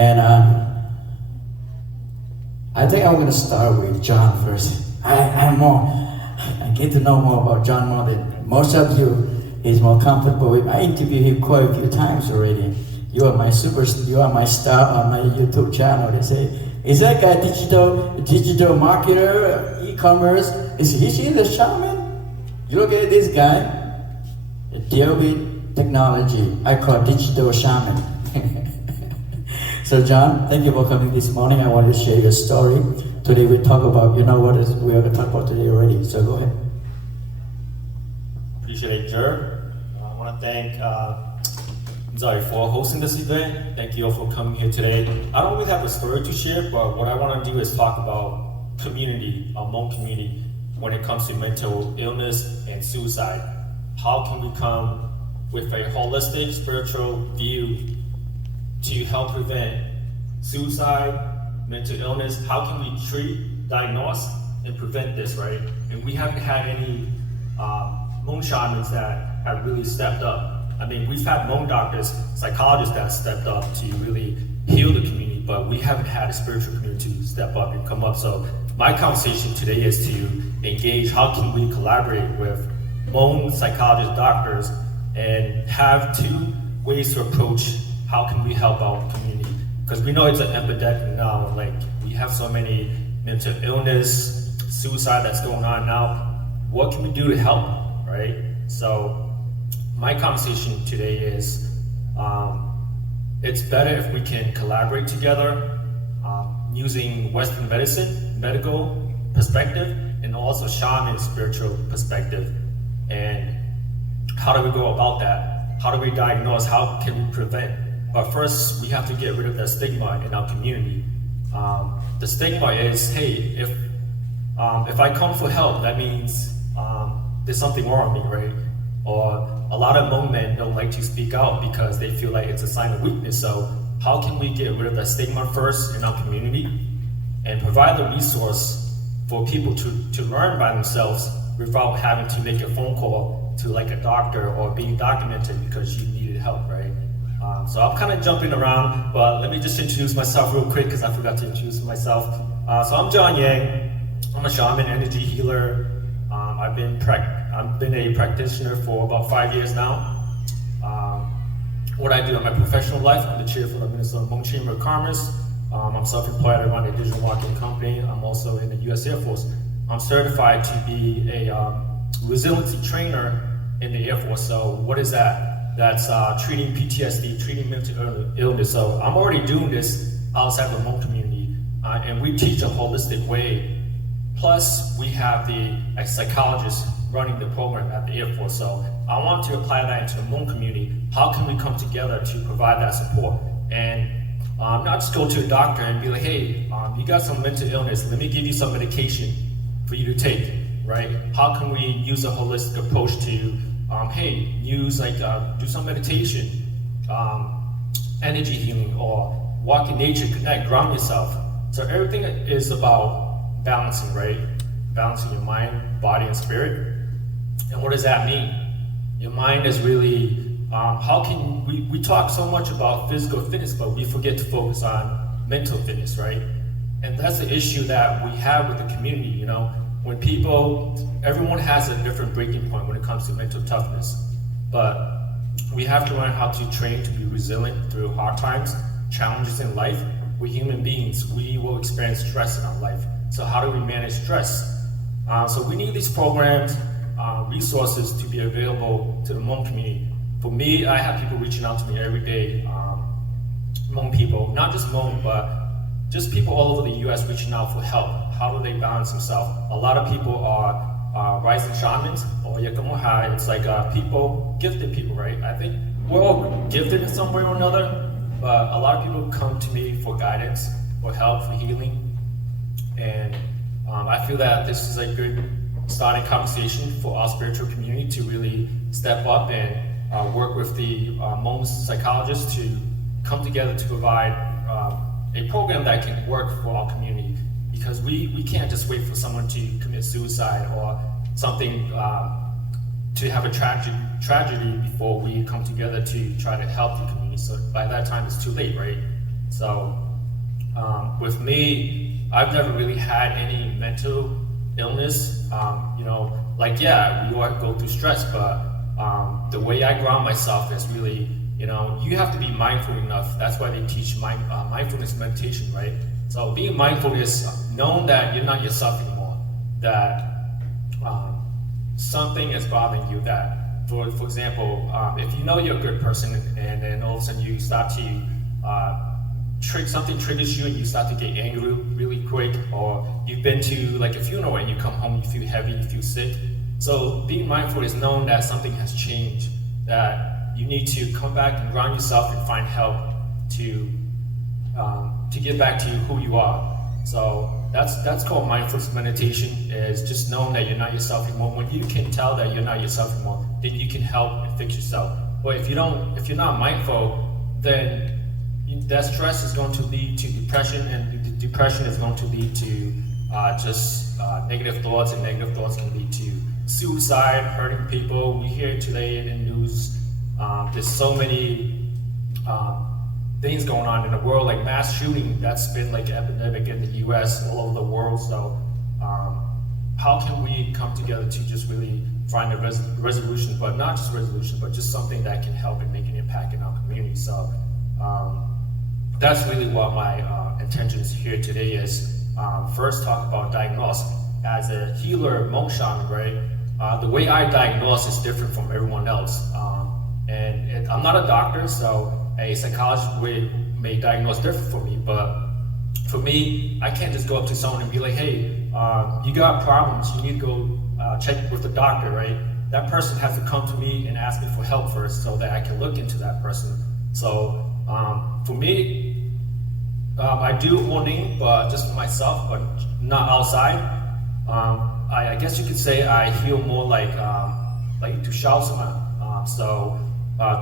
And I think I'm gonna start with John first. I get to know more about John more than most of you. He's more comfortable with. I interviewed him quite a few times already. You are my star on my YouTube channel. They say, is that guy digital marketer, e-commerce? Is he the shaman? You look at this guy, deal with technology. I call digital shaman. So John, thank you for coming this morning. I wanted to share your story. Today we talk about, we are going to talk about today already. So go ahead. Appreciate it, Jer. I want to thank Zari for hosting this event. Thank you all for coming here today. I don't really have a story to share, but what I want to do is talk about community, our Hmong community, when it comes to mental illness and suicide. How can we come with a holistic spiritual view to help prevent suicide, mental illness? How can we treat, diagnose, and prevent this, right? And we haven't had any Hmong shamans that have really stepped up. I mean, we've had Hmong doctors, psychologists that stepped up to really heal the community, but we haven't had a spiritual community to step up and come up. So my conversation today is to engage how can we collaborate with Hmong psychologists, doctors, and have two ways to approach how can we help our community. Because we know it's an epidemic now, like we have so many mental illness, suicide that's going on now. What can we do to help, right? So my conversation today is, it's better if we can collaborate together using Western medicine, medical perspective, and also shaman spiritual perspective. And how do we go about that? How do we diagnose? How can we prevent? But first, we have to get rid of the stigma in our community. The stigma is, hey, if I come for help, that means there's something wrong with me, right? Or a lot of Hmong men don't like to speak out because they feel like it's a sign of weakness. So how can we get rid of the stigma first in our community and provide the resource for people to learn by themselves without having to make a phone call to like a doctor or being documented because you needed help, right? So I'm kind of jumping around, but let me just introduce myself real quick because I forgot to introduce myself. So I'm John Yang. I'm a shaman, energy healer. I've been a practitioner for about 5 years now. What I do in my professional life, I'm the chair for the Minnesota Hmong Chamber of Commerce. I'm self-employed. I run a digital marketing company. I'm also in the U.S. Air Force. I'm certified to be a resiliency trainer in the Air Force. So what is that? That's treating PTSD, treating mental illness. So I'm already doing this outside the Hmong community, and we teach a holistic way. Plus, we have the psychologist running the program at the Air Force. So I want to apply that into the Hmong community. How can we come together to provide that support? And not just go to a doctor and be like, hey, you got some mental illness, let me give you some medication for you to take, right? How can we use a holistic approach to hey, do some meditation, energy healing, or walk in nature, connect, ground yourself. So everything is about balancing, right? Balancing your mind, body, and spirit. And what does that mean? Your mind is really, how can we talk so much about physical fitness, but we forget to focus on mental fitness, right? And that's the issue that we have with the community, when everyone has a different breaking point when it comes to mental toughness, but we have to learn how to train to be resilient through hard times, challenges in life. We're human beings, we will experience stress in our life. So how do we manage stress? So we need these programs, resources to be available to the Hmong community. For me, I have people reaching out to me every day, Hmong people, not just Hmong, but just people all over the US reaching out for help. How do they balance themselves? A lot of people are rising shamans, or yakamoha. It's like gifted people, right? I think we're all gifted in some way or another, but a lot of people come to me for guidance, for help, for healing. And I feel that this is a good starting conversation for our spiritual community to really step up and work with the Hmong psychologists to come together to provide a program that can work for our community. Because we can't just wait for someone to commit suicide or something to have a tragedy before we come together to try to help the community. So by that time, it's too late, right? So with me, I've never really had any mental illness. We all go through stress, but the way I ground myself is really, you have to be mindful enough. That's why they teach mindfulness meditation, right? So being mindful is knowing that you're not yourself anymore, that something is bothering you, that, for example, if you know you're a good person and then all of a sudden you start to something triggers you and you start to get angry really quick, or you've been to like a funeral and you come home, you feel heavy, you feel sick. So being mindful is knowing that something has changed, that you need to come back and ground yourself and find help to get back to who you are. So that's called mindfulness meditation, is just knowing that you're not yourself anymore. When you can tell that you're not yourself anymore, then you can help and fix yourself. But if you're not mindful, then that stress is going to lead to depression, and the depression is going to lead to negative thoughts, and negative thoughts can lead to suicide, hurting people. We hear today in the news, there's so many things going on in the world, like mass shooting. That's been like an epidemic in the US, all over the world. So how can we come together to just really find a resolution, but not just resolution, but just something that can help and make an impact in our community? So that's really what my intentions here today is. First, talk about diagnosis. As a healer, Hmong shaman, right? The way I diagnose is different from everyone else. I'm not a doctor, so a psychologist may diagnose different for me, but for me, I can't just go up to someone and be like, hey, you got problems, you need to go check with the doctor, right? That person has to come to me and ask me for help first so that I can look into that person. So for me, I do owning, but just for myself, but not outside. I guess you could say I heal more like to Shaosama. So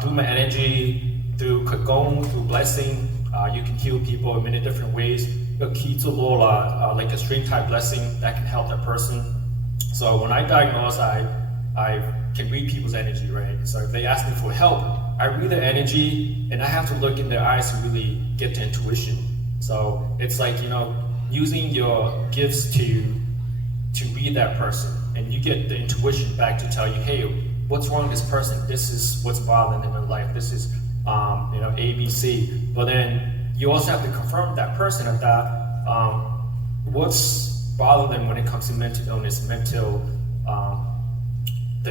through my energy, through Kagong, through blessing, you can heal people in many different ways. The key to Lola, like a string type blessing that can help that person. So when I diagnose, I can read people's energy, right? So if they ask me for help, I read their energy and I have to look in their eyes to really get the intuition. So it's like, using your gifts to read that person, and you get the intuition back to tell you, hey, what's wrong with this person? This is what's bothering them in life. This is, A, B, C. But then you also have to confirm that person that what's bothering them when it comes to mental illness, the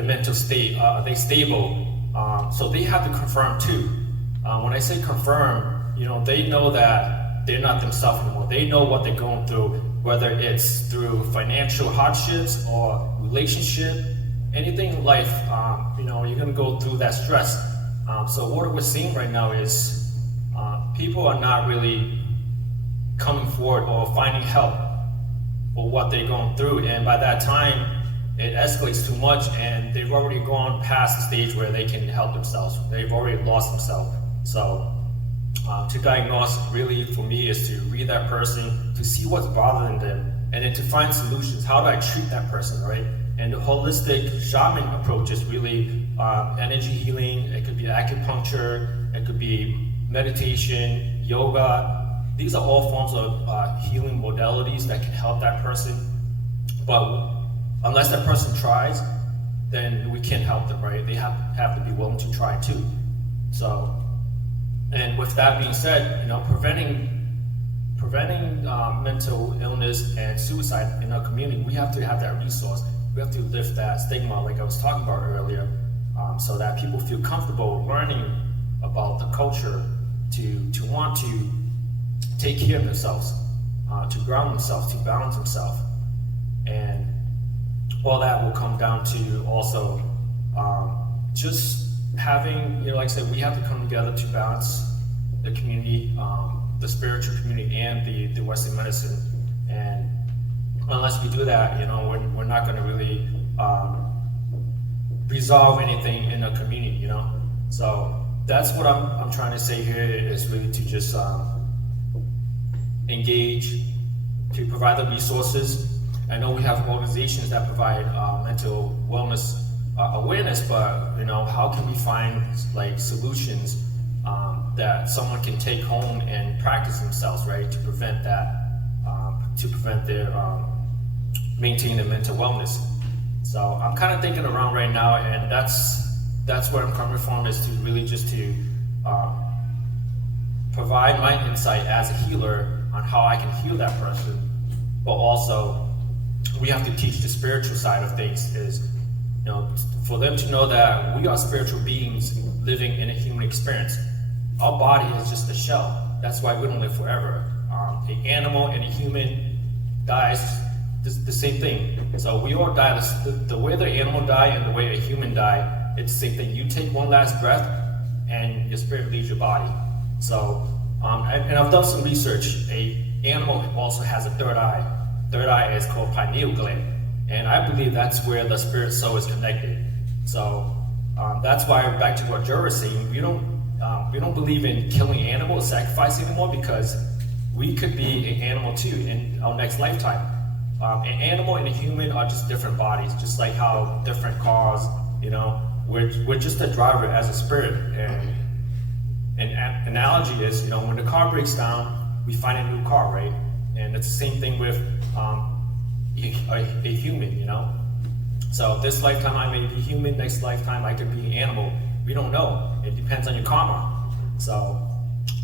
mental state. Are they stable? So they have to confirm too. When I say confirm, they know that they're not themselves anymore. They know what they're going through, whether it's through financial hardships or relationship, anything in life. You're gonna go through that stress. So what we're seeing right now is people are not really coming forward or finding help for what they're going through, and by that time, it escalates too much, and they've already gone past the stage where they can help themselves. They've already lost themselves. So to diagnose really for me is to read that person, to see what's bothering them, and then to find solutions. How do I treat that person, right? And the holistic shaman approach is really energy healing. It could be acupuncture, it could be meditation, yoga. These are all forms of healing modalities that can help that person. But unless that person tries, then we can't help them, right? They have to be willing to try too. So, and with that being said, preventing mental illness and suicide in our community, we have to have that resource. We have to lift that stigma, like I was talking about earlier, so that people feel comfortable learning about the culture, to want to take care of themselves, to ground themselves, to balance themselves. And all that will come down to also just having, like I said, we have to come together to balance the community, the spiritual community and the Western medicine. And unless we do that, we're not going to really resolve anything in a community, So that's what I'm trying to say here, is really to just engage, to provide the resources. I know we have organizations that provide mental wellness awareness, but how can we find solutions that someone can take home and practice themselves, right, to prevent that, to prevent their maintain their mental wellness. So I'm kind of thinking around right now, and that's where I'm coming from, is to really just to provide my insight as a healer on how I can heal that person, but also we have to teach the spiritual side of things, is, you know, for them to know that we are spiritual beings living in a human experience. Our body is just a shell. That's why we don't live forever. An animal and a human dies the same thing. So we all die. The way the animal die and the way a human die, it's the same thing. You take one last breath and your spirit leaves your body. So, and I've done some research. A animal also has a third eye. Third eye is called pineal gland. And I believe that's where the spirit soul is connected. So that's why, back to what Joe was saying, we don't believe in killing animals, sacrificing anymore, because we could be an animal too in our next lifetime. An animal and a human are just different bodies, just like how different cars, you know, we're just a driver as a spirit. And an analogy is, you know, when the car breaks down, we find a new car, right? And it's the same thing with a human, you know. So this lifetime I may be human, next lifetime I could be an animal. We don't know. It depends on your karma. So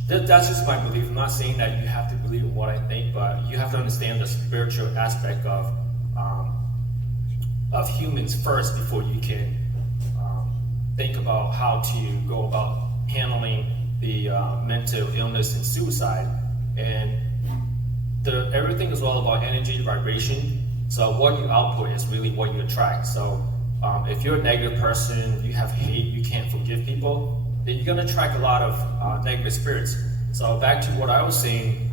that's just my belief. I'm not saying that you have to believe in what I think, but you have to understand the spiritual aspect of humans first before you can think about how to go about handling the mental illness and suicide. And everything is all about energy, vibration. So what you output is really what you attract. So if you're a negative person, you have hate, you can't forgive people, then you're gonna attract a lot of negative spirits. So back to what I was saying,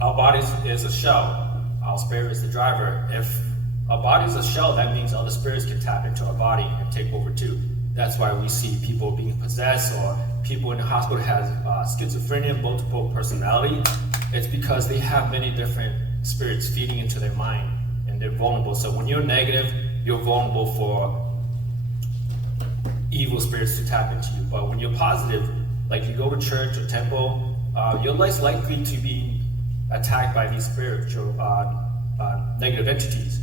our body is a shell, our spirit is the driver. If our body is a shell, that means other spirits can tap into our body and take over too. That's why we see people being possessed, or people in the hospital have schizophrenia, multiple personality. It's because they have many different spirits feeding into their mind, and they're vulnerable. So when you're negative, you're vulnerable for evil spirits to tap into you. But when you're positive, like you go to church or temple, you're less likely to be attacked by these spiritual negative entities,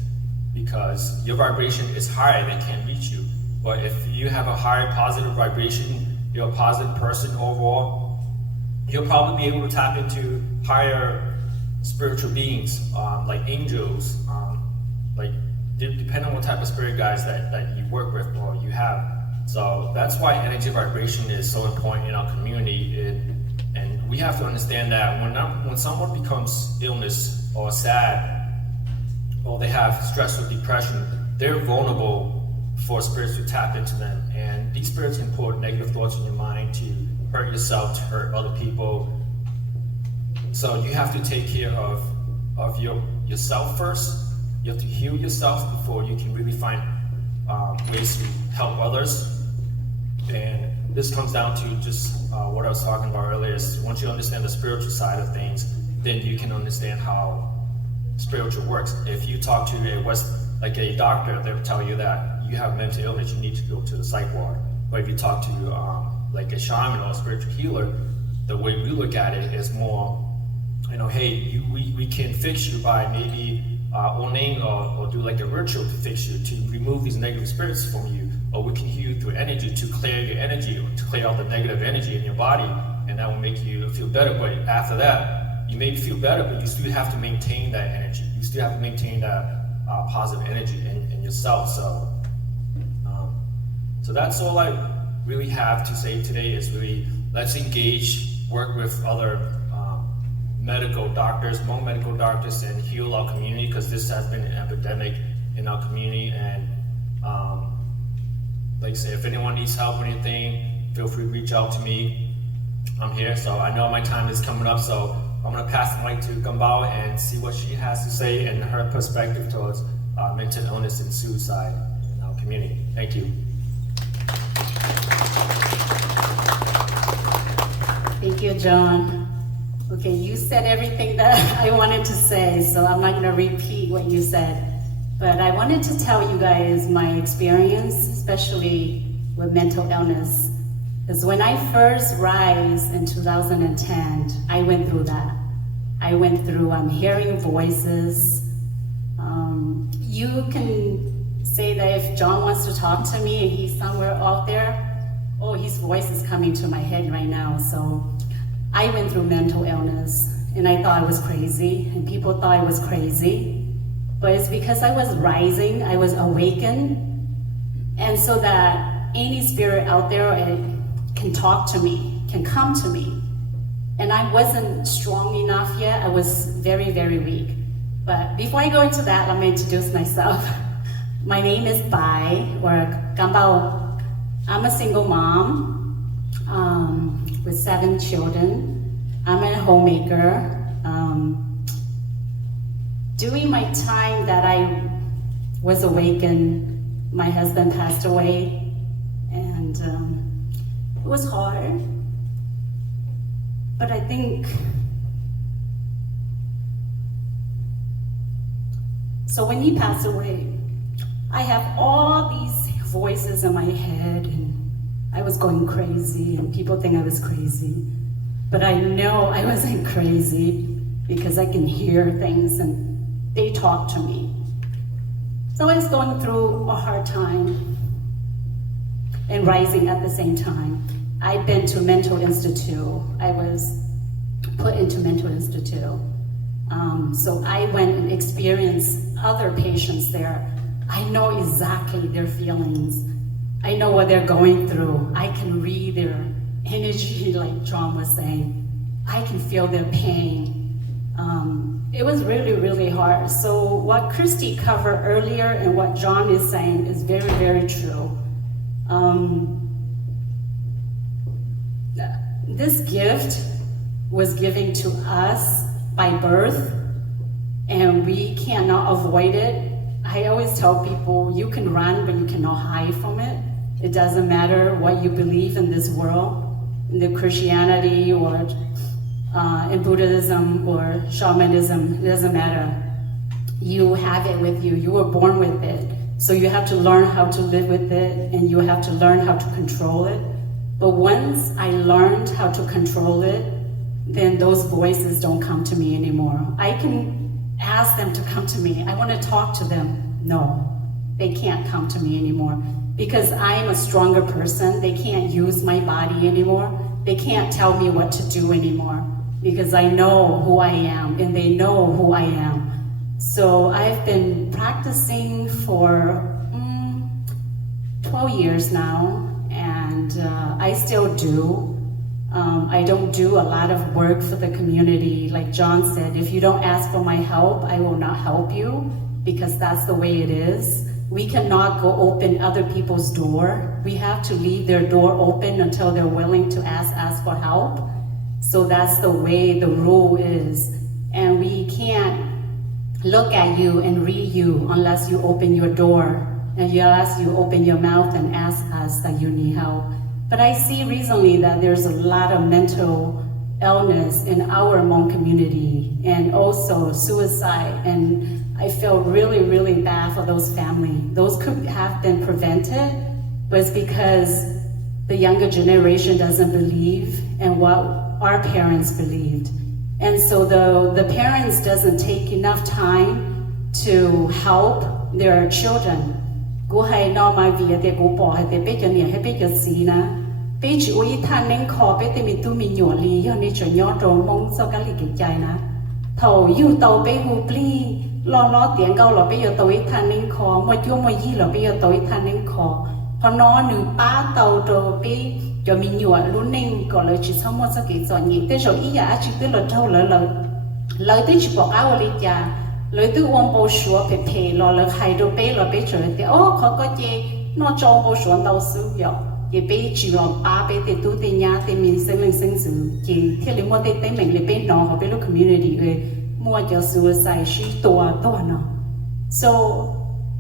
because your vibration is higher, they can't reach you. But if you have a higher positive vibration, you're a positive person overall, you'll probably be able to tap into higher spiritual beings, like angels, like depending on what type of spirit guides that you work with or you have. So that's why energy vibration is so important in our community. And we have to understand that when someone becomes illness or sad, or they have stress or depression, they're vulnerable for spirits to tap into them. And these spirits can put negative thoughts in your mind to hurt yourself, to hurt other people. So you have to take care of yourself first. You have to heal yourself before you can really find ways to help others. And this comes down to just what I was talking about earlier, is once you understand the spiritual side of things, then you can understand how spiritual works. If you talk to a doctor, they'll tell you that you have mental illness, you need to go to the psych ward. But if you talk to like a shaman or a spiritual healer, the way we look at it is more, you know, hey, we can fix you by maybe owning or do like a ritual to fix you, to remove these negative spirits from you, or we can heal you through energy to clear your energy, or to clear all the negative energy in your body, and that will make you feel better. But after that, you may feel better, but you still have to maintain that energy. You still have to maintain that positive energy in yourself. So that's all I really have to say today, is really let's engage, work with other medical doctors, Hmong medical doctors, and heal our community, because this has been an epidemic in our community. And like I say, if anyone needs help or anything, feel free to reach out to me. I'm here. So I know my time is coming up, so I'm going to pass the mic to Gambao and see what she has to say and her perspective towards mental illness and suicide in our community. Thank you. Thank you, John. Okay, you said everything that I wanted to say, so I'm not going to repeat what you said. But I wanted to tell you guys my experience, especially with mental illness. Because when I first rise in 2010, I went through that. I went through hearing voices. You can say that if John wants to talk to me and he's somewhere out there, oh, his voice is coming to my head right now. So I went through mental illness and I thought I was crazy and people thought I was crazy. But it's because I was rising, I was awakened. And so that any spirit out there can talk to me, can come to me. And I wasn't strong enough yet. I was very, very weak. But before I go into that, let me introduce myself. My name is Bai, or Gambao. I'm a single mom with 7 children. I'm a homemaker. During my time that I was awakened, my husband passed away, and it was hard. But I think, so when he passed away, I have all these voices in my head, and I was going crazy, and people think I was crazy. But I know I wasn't crazy because I can hear things and they talk to me. So I was going through a hard time and rising at the same time. I've been to mental institute. I was put into mental institute. So I went and experienced other patients there. I know exactly their feelings. I know what they're going through. I can read their energy, like John was saying. I can feel their pain. It was really, really hard. So what Christy covered earlier and what John is saying is very, very true. This gift was given to us by birth, and we cannot avoid it. I always tell people, you can run, but you cannot hide from it. It doesn't matter what you believe in this world, in the Christianity or in Buddhism or shamanism, it doesn't matter. You have it with you. You were born with it. So you have to learn how to live with it, and you have to learn how to control it. But once I learned how to control it, then those voices don't come to me anymore. I can ask them to come to me. I want to talk to them. No, they can't come to me anymore because I am a stronger person. They can't use my body anymore. They can't tell me what to do anymore because I know who I am and they know who I am. So I've been practicing for 12 years now, and I still do. I don't do a lot of work for the community. Like John said, if you don't ask for my help, I will not help you because that's the way it is. We cannot go open other people's door. We have to leave their door open until they're willing to ask us for help. So that's the way the rule is. And we can't look at you and read you unless you open your door and unless you open your mouth and ask us that you need help. But I see recently that there's a lot of mental illness in our Hmong community and also suicide. And I feel really, really bad for those families. Those could have been prevented, but it's because the younger generation doesn't believe in what our parents believed. And so the parents doesn't take enough time to help their children. Go hay no mai via de go po hay de pe cho nia hay pe cho si na pe chi oi than nen kho pe te mi tu mi nyo li yo ni cho nyo to mong so ka li ki chai na thầu yu tàu pe hu pli lo tiếng câu lo pe yo to i than nen kho mo chu mo yi lo pe yo to i than nen kho pho no nu pa tàu to pe cho mi nyo lu nen ko lo chi so mo so ki so ni te so i ya chi te lo thâu lo te chi po ka li cha lời từ ông bố sửa phê phê lo lời hay đồ bé lo bé chơi thì ô khó có gì nó cho bố sửa đâu sử dụng thì bé chỉ lo ba bé thì tu thì nhà thì mình sinh sự chỉ thì lấy mua thì mình lấy bé nó họ bé lúc community rồi mua cho suicide shi to nó. So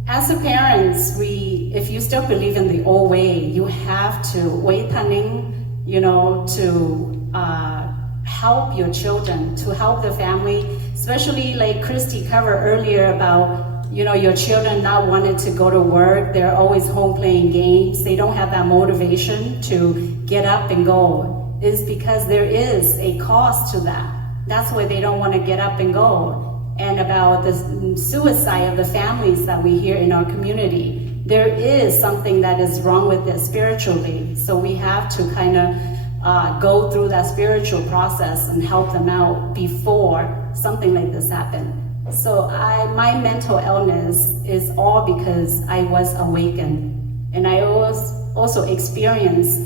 as a parents, if you still believe in the old way, you have to wait to help your children, to help the family, especially like Christy covered earlier about your children not wanting to go to work, they're always home playing games, they don't have that motivation to get up and go, is because there is a cost to that. That's why they don't want to get up and go. And about the suicide of the families that we hear in our community, there is something that is wrong with it spiritually. So we have to kind of go through that spiritual process and help them out before something like this happened. So my mental illness is all because I was awakened. And I also experienced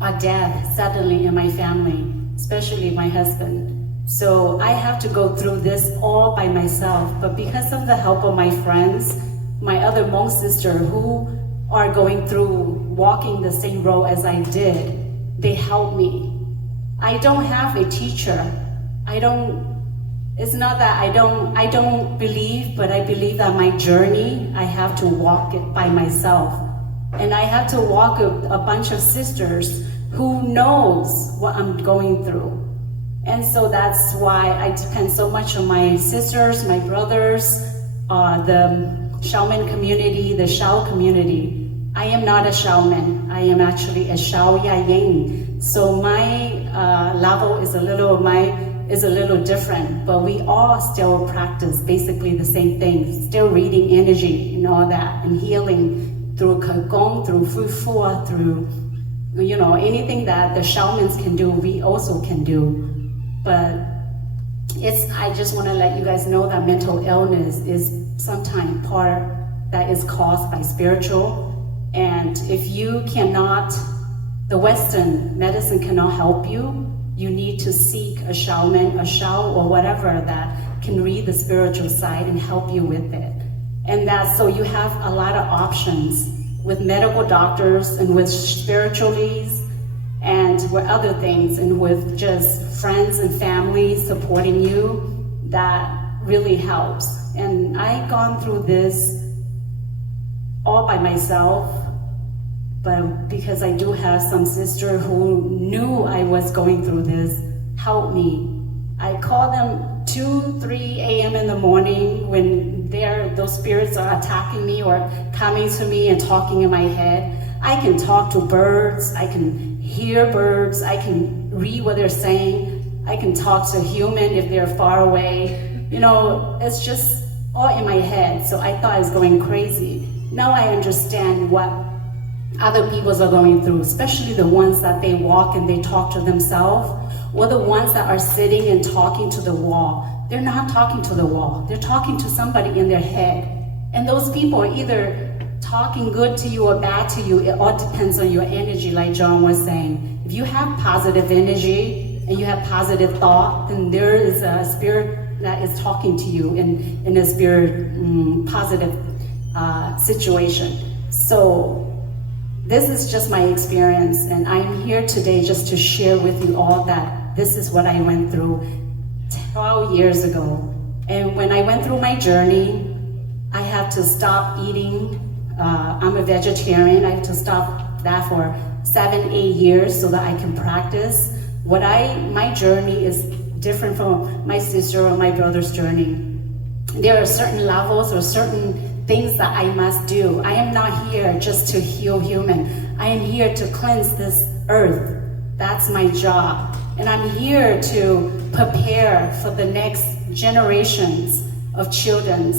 a death suddenly in my family, especially my husband. So I have to go through this all by myself, but because of the help of my friends, my other Hmong sister who are going through walking the same road as I did, they help me. I don't have a teacher. It's not that I don't believe, but I believe that my journey, I have to walk it by myself. And I have to walk a bunch of sisters who knows what I'm going through. And so that's why I depend so much on my sisters, my brothers, the shaman community, the Shao community. I am not a shaman. I am actually a Shao Ya Ying. So my level is a little different, but we all still practice basically the same thing, still reading energy and all that, and healing through Qigong, through Fu Fu, through anything that the shamans can do, we also can do. But I just want to let you guys know that mental illness is sometimes part that is caused by spiritual. And if you cannot, the Western medicine cannot help you, you need to seek a shaman, a Shao, or whatever that can read the spiritual side and help you with it. And so you have a lot of options with medical doctors and with spiritualists and with other things, and with just friends and family supporting you, that really helps. And I've gone through this all by myself, but because I do have some sister who knew I was going through this, helped me. I call them 2, 3 a.m. in the morning when those spirits are attacking me or coming to me and talking in my head. I can talk to birds, I can hear birds, I can read what they're saying, I can talk to human if they're far away. It's just all in my head. So I thought I was going crazy. Now I understand what other people are going through, especially the ones that they walk and they talk to themselves, or the ones that are sitting and talking to the wall. They're not talking to the wall, they're talking to somebody in their head. And those people are either talking good to you or bad to you. It all depends on your energy, like John was saying. If you have positive energy and you have positive thought, then there is a spirit that is talking to you in a spirit positive situation. So this is just my experience, and I'm here today just to share with you all that this is what I went through 12 years ago. And when I went through my journey, I had to stop eating. I'm a vegetarian. I have to stop that for 7, 8 years so that I can practice. My journey is different from my sister or my brother's journey. There are certain levels or certain things that I must do. I am not here just to heal human. I am here to cleanse this earth. That's my job. And I'm here to prepare for the next generations of children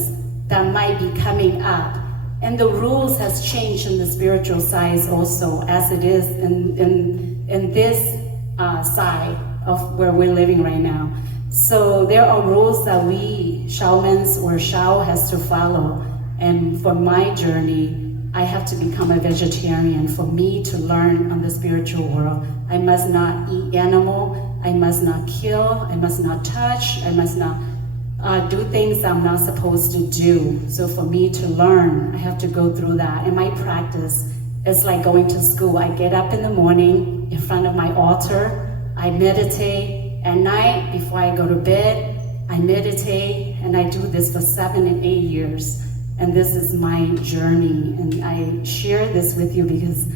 that might be coming up. And the rules has changed in the spiritual side also, as it is in this side of where we're living right now. So there are rules that we shamans or Shao has to follow. And for my journey, I have to become a vegetarian. For me to learn on the spiritual world, I must not eat animal, I must not kill, I must not touch, I must not do things I'm not supposed to do. So for me to learn, I have to go through that. And my practice is like going to school. I get up in the morning in front of my altar, I meditate. At night, before I go to bed, I meditate, and I do this for 7 and 8 years. And this is my journey, and I share this with you because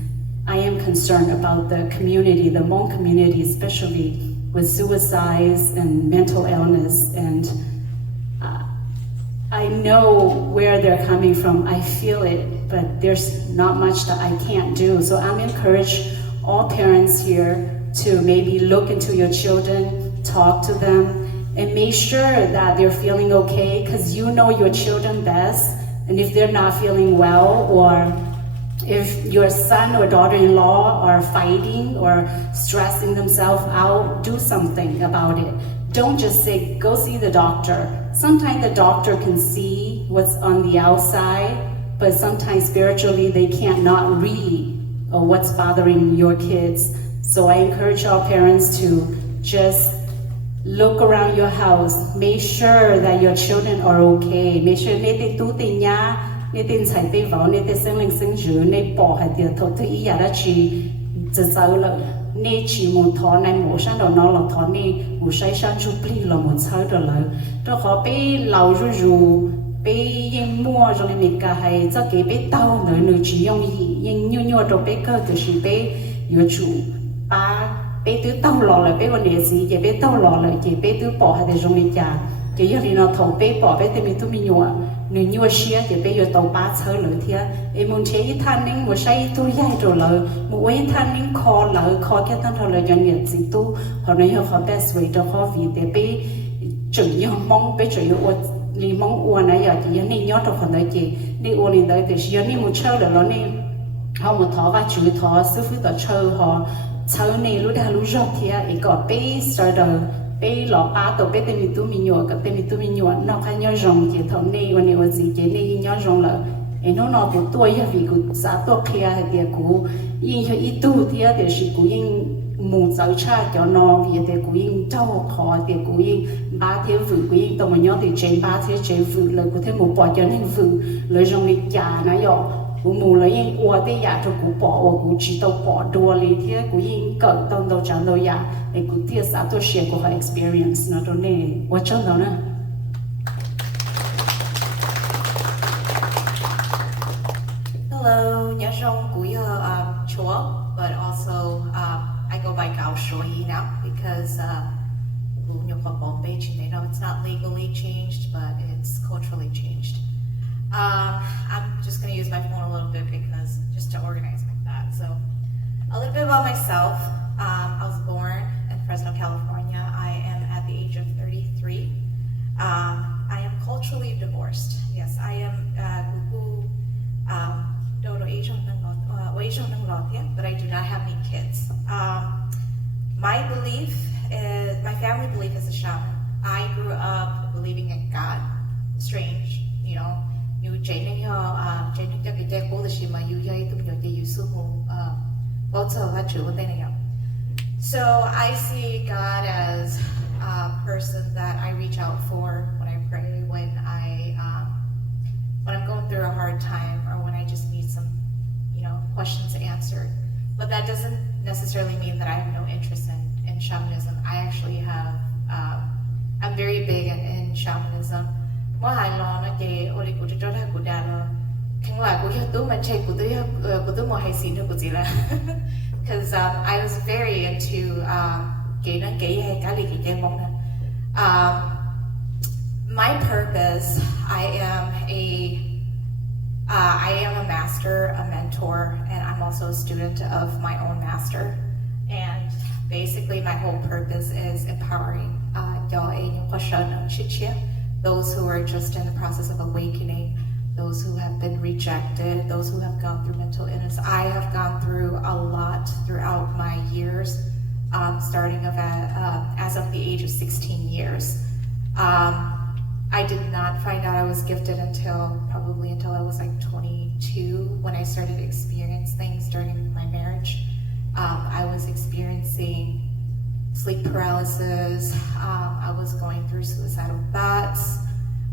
I am concerned about the community, the Hmong community, especially with suicides and mental illness. And I know where they're coming from. I feel it, but there's not much that I can't do. So I'm encourage all parents here to maybe look into your children, talk to them, and make sure that they're feeling okay, because you know your children best. And if they're not feeling well, or if your son or daughter-in-law are fighting or stressing themselves out, do something about it. Don't just say, go see the doctor. Sometimes the doctor can see what's on the outside, but sometimes spiritually they can't not read what's bothering your kids. So I encourage all parents to just look around your house. Make sure that your children are okay. Make sure they do the nya, they inside they vow, they sing ling sing ju, they bỏ hạt tiền thổ tự ý ra chi, chỉ sau là nè chỉ một thọ này một sáng đầu nó là thọ nè một sáng sáng chụp pli là một sau đầu là, đó họ bị lâu rồi bị yên mua rồi nên mình cả hay cho cái bị đau nữa nữa chỉ用yên nhiều rồi bị cơ thì chỉ bị yếu chủ ba bị tứ đau lò lại bị vấn đề gì chỉ bị đau lò lại chỉ bị tứ bỏ hạt tiền rồi mình cả chỉ giờ thì nó thầu bị bỏ bị thì mình tụi mình nhua nếu nhua xía chỉ bị yếu tàu ba sau nữa thì em muốn chơi ít than nên một say tôi dạy rồi là một ít than nên kho là kho cái than thôi là doanh nghiệp gì tu họ nói họ best way cho họ vì để bị chừng như mong bị chừng như li mong uốn này giờ chỉ nên nhớ trong phần đấy chị đi uốn lên đấy thì giờ nên một chơi được nó nên họ một thọ và chữ thọ sư phụ tổ chơi họ chơi này lúc đó lúc rót thì ấy có bé start đầu bé lọ ba tổ bé tên mình tu mình nhọ cái tên mình tu mình nhọ nó phải nhớ rong chị thọ này uốn này uốn gì chị này nhớ rong là nó của tôi ya vì của xã tôi kia thì của yên cho ít tu thì là của yên muốn giáo cha cho nó vì thế của yên trâu khó thì của yên ba thế vụ của yên tao mà nhớ thì trên ba thế trên vụ lời của thế một bỏ cho nên vụ lời trong này già nó dọ của mù lời yên qua thế già cho của bỏ của chỉ tao bỏ đùa lý thế của yên cỡ tao chẳng đâu già để của thế xã tôi share của họ experience nó đó này qua cho nó nè. Hello, nhớ rong của Chúa, but also I go by Gao Shuoyi now because they know it's not legally changed, but it's culturally changed. I'm just going to use my phone a little bit because just to organize like that. So a little bit about myself. I was born in Fresno, California. I am at the age of 33. I am culturally divorced. Yes, I am but I do not have any kids. My family belief is a shaman. I grew up believing in God. Strange, you know. So I see God as a person that I reach out for when I pray, when I'm going through a hard time, or when I just need some questions answered. But that doesn't necessarily mean that I have no interest in shamanism. I actually have, I'm very big in shamanism. Because I was very into my purpose. I am a master, a mentor, and I'm also a student of my own master. And basically my whole purpose is empowering those who are just in the process of awakening, those who have been rejected, those who have gone through mental illness. I have gone through a lot throughout my years, starting as of the age of 16 years. I did not find out I was gifted until I was like 22, when I started to experience things during my marriage. I was experiencing sleep paralysis. I was going through suicidal thoughts.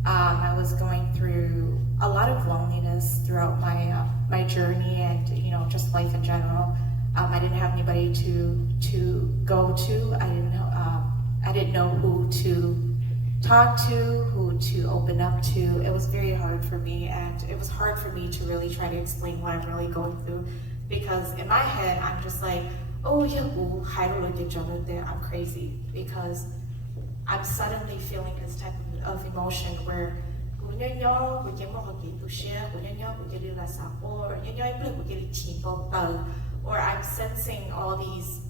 I was going through a lot of loneliness throughout my journey, and just life in general. I didn't have anybody to go to. I didn't know who to talk to, who to open up to. It was very hard for me, and it was hard for me to really try to explain what I'm really going through, because in my head I'm just like, oh yeah, I'm crazy, because I'm suddenly feeling this type of emotion where Cú nhỏ của chém một học kỳ tu share, cú nhỏ của chém là sao, or nhỏ em play của chém chỉ có tờ, or I'm sensing all these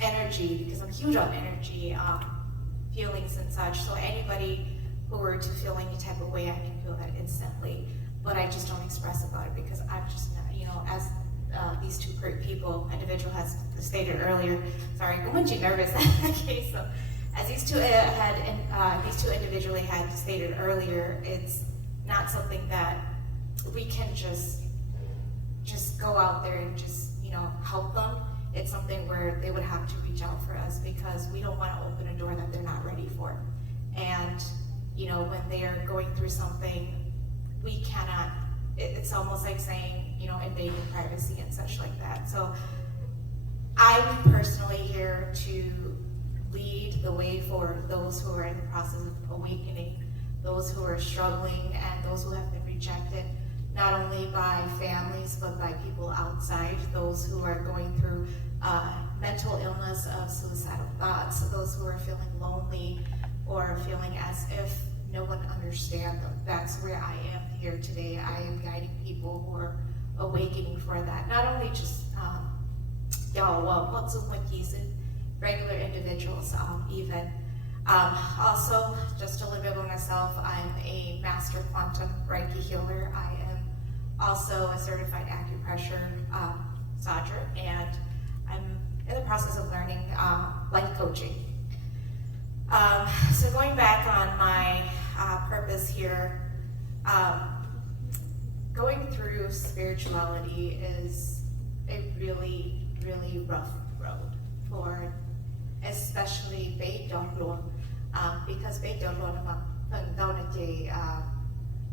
energy because I'm huge on energy, feelings and such. So anybody who were to feel any type of way, I can feel that instantly. But I just don't express about it because I'm just not, as these two individual has stated earlier. Sorry, I'm nervous. Okay, so as these two individually had stated earlier, it's not something that we can just go out there and just help them. It's something where they would have to reach out for us because we don't want to open a door that they're not ready for. And when they are going through something, we cannot. It's almost like saying invading privacy and such like that. So I'm personally here to lead the way for those who are in the process of awakening, those who are struggling, and those who have been rejected, not only by families, but by people outside, those who are going through mental illness of suicidal thoughts, those who are feeling lonely or feeling as if no one understands them. That's where I am here today. I am guiding people who are awakening for that. Not only just regular individuals, even. Also, just a little bit about myself, I'm a master quantum Reiki healer. I am also a certified acupressure Sadra, and I'm in the process of learning life coaching. So going back on my purpose here, going through spirituality is a really, really rough road for especially Bay Donglon, because Bay Donglon down at the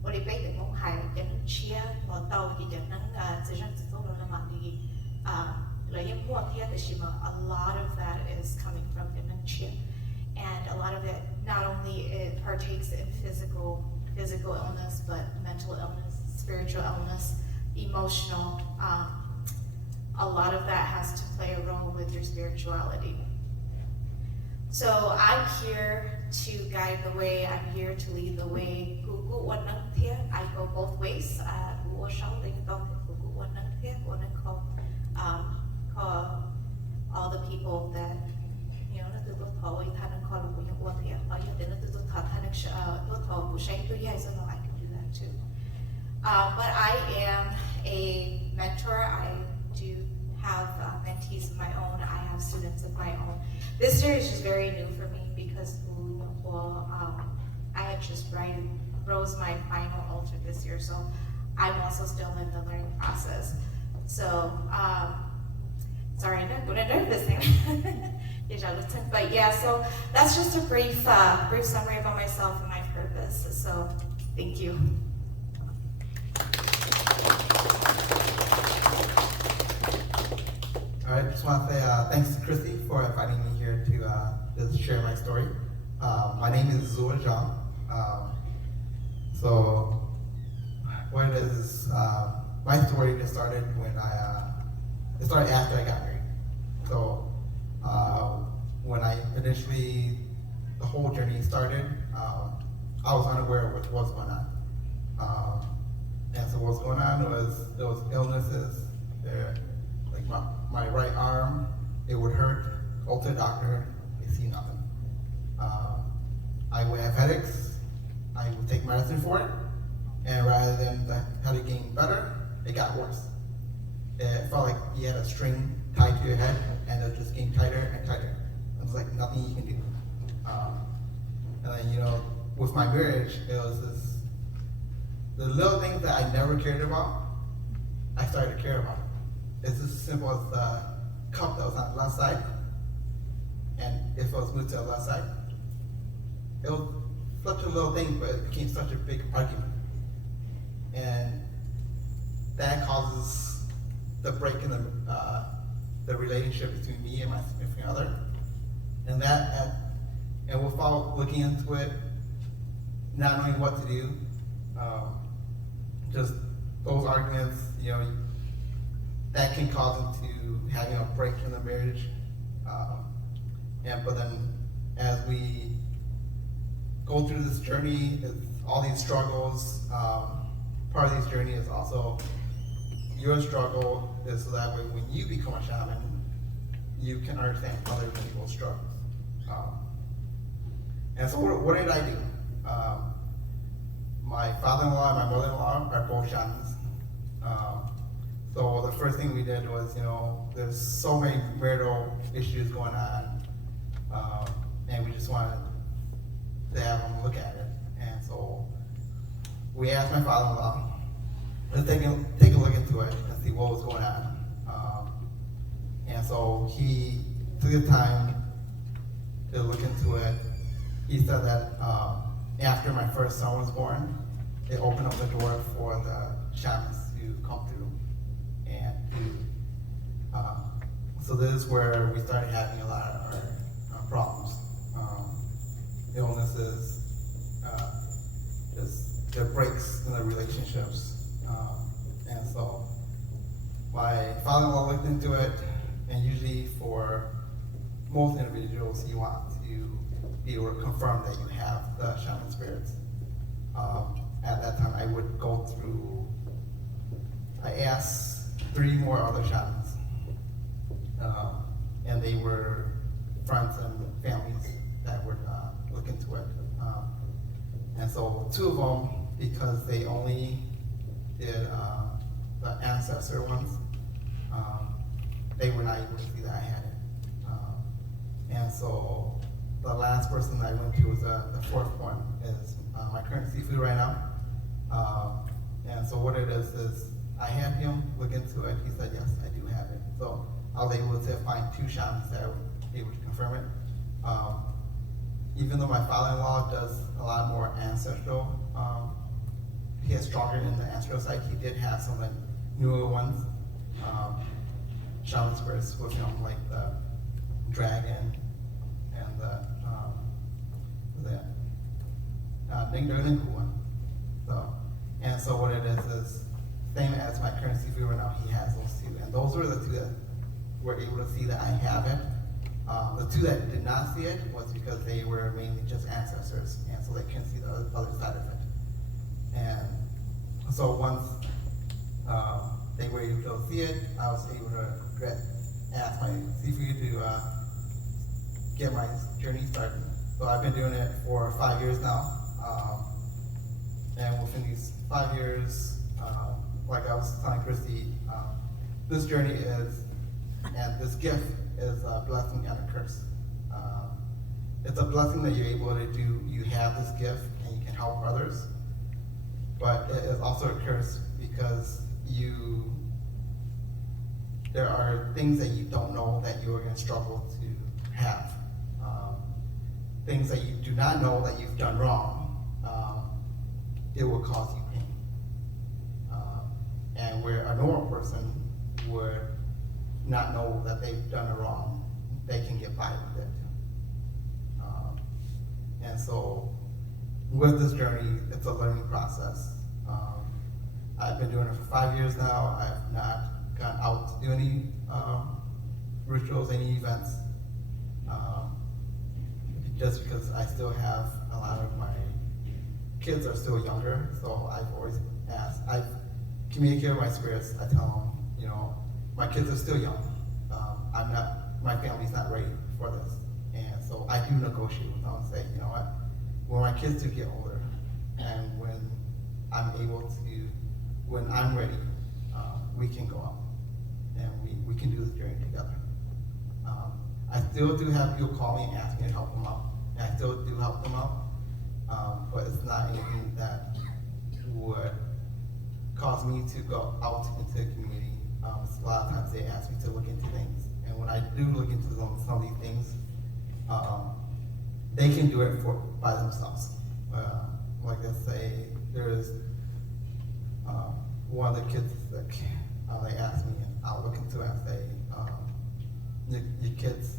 what it Bay Dong Hai and Chia or Tao a lot of that is coming from dementia, and a lot of it not only it partakes in physical illness, but mental illness, spiritual illness, emotional. A lot of that has to play a role with your spirituality. So I'm here to guide the way. I'm here to lead the way. I go both ways. All the people that I can do that too. But I am a mentor. I do have mentees of my own. I have students of my own. This series is very new for me because I had just rose my final altar this year, so I'm also still in the learning process. So, sorry, I'm not going to nervous thing. But yeah, so that's just a brief summary about myself and my purpose. So, thank you. All right, just want to say thanks to Christy for inviting me here to share my story. My name is Zua Zhang. So, where does my story just started when it started after I got married. So, when I initially, the whole journey started, I was unaware of what was going on. And so what's going on was those illnesses there. Like my right arm, it would hurt. Go to the doctor, they see nothing. I would have headaches. I would take medicine for it, and rather than the headache getting better, it got worse. It felt like you had a string tied to your head, and it was just getting tighter and tighter. It was like nothing you can do. And then with my marriage, it was the little things that I never cared about, I started to care about. It's as simple as the cup that was on the left side, and if it was moved to the left side, it was such a little thing, but it became such a big argument. And that causes the break in the relationship between me and my significant other. And without looking into it, not knowing what to do, just those arguments, that can cause them to having a break in the marriage. But then as we go through this journey, all these struggles. Part of this journey is also your struggle is so that way when you become a shaman, you can understand other people's struggles. And so what did I do? My father-in-law and my mother-in-law are both shamans. So the first thing we did was, there's so many marital issues going on, and we just wanted to have them look at it. And so we asked my father-in-law, let's take a look into it and see what was going on. And so he took the time to look into it. He said that after my first son was born, it opened up the door for the shamans to come through. And so this is where we started having a lot of our problems. Illnesses, there breaks in the relationships. And so my father-in-law looked into it, and usually for most individuals, you want to be able to confirm that you have the shaman spirits. At that time, I would go through, I asked 3 more other shamans, and they were friends and families that would look into it. And so 2 of them, because they only did the Ancestral ones, they were not able to see that I had it. And so the last person I went to was the 4th one, is my current seafood right now. And so what it is I had him look into it. He said, yes, I do have it. So I was able to find 2 shamans that were able to confirm it. Even though my father-in-law does a lot more ancestral, he is stronger in the ancestral side. He did have some like newer ones, shaman spirits with him, like the dragon and the Ningderninku one. So what it is same as my current seafood right now, he has those 2. And those were the 2 that were able to see that I have it. The 2 that did not see it was because they were mainly just ancestors, and so they couldn't see the other side of it. And so once they were able to see it, I was able to ask my seafood to get my journey started. So I've been doing it for 5 years now. And within these 5 years, like I was telling Christy, this journey is, and this gift is a blessing and a curse. It's a blessing that you're able to do, you have this gift and you can help others. But it is also a curse because there are things that you don't know that you are going to struggle to have. Things that you do not know that you've done wrong, it will cause you pain. And where a normal person would not know that they've done it wrong, they can get by with it. And so with this journey, it's a learning process. I've been doing it for 5 years now. I've not gone out to do any rituals, any events, just because I still have a lot of my kids are still younger, so I've always asked, I've communicated with my spirits. I tell them, my kids are still young. My family's not ready for this. And so I do negotiate with them and say, you know what, when my kids do get older and when I'm ready, we can go out and we can do this journey together. I still do have people call me and ask me to help them out. And I still do help them out, but it's not anything that would cause me to go out into the community. A lot of times they ask me to look into things, and when I do look into some of these things, they can do it by themselves. Like let's say there's one of the kids that they asked me, and I'll look into it and say, your kids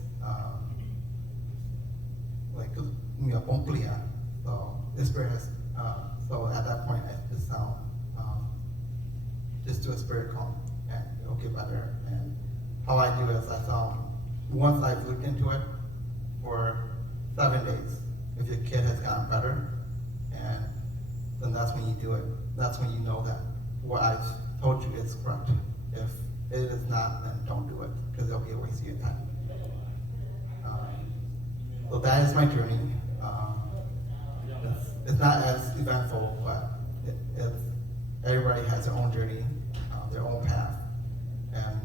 so this spirit has so at that point I just just do a spirit call and it'll get better. And how I do it is once I've looked into it for 7 days, if your kid has gotten better better, and then that's when you do it. That's when you know that what I told you is correct. If it is not, then don't do it, because it'll be a waste of your time. So that is my journey. It's not as eventful, but everybody has their own journey, their own path, and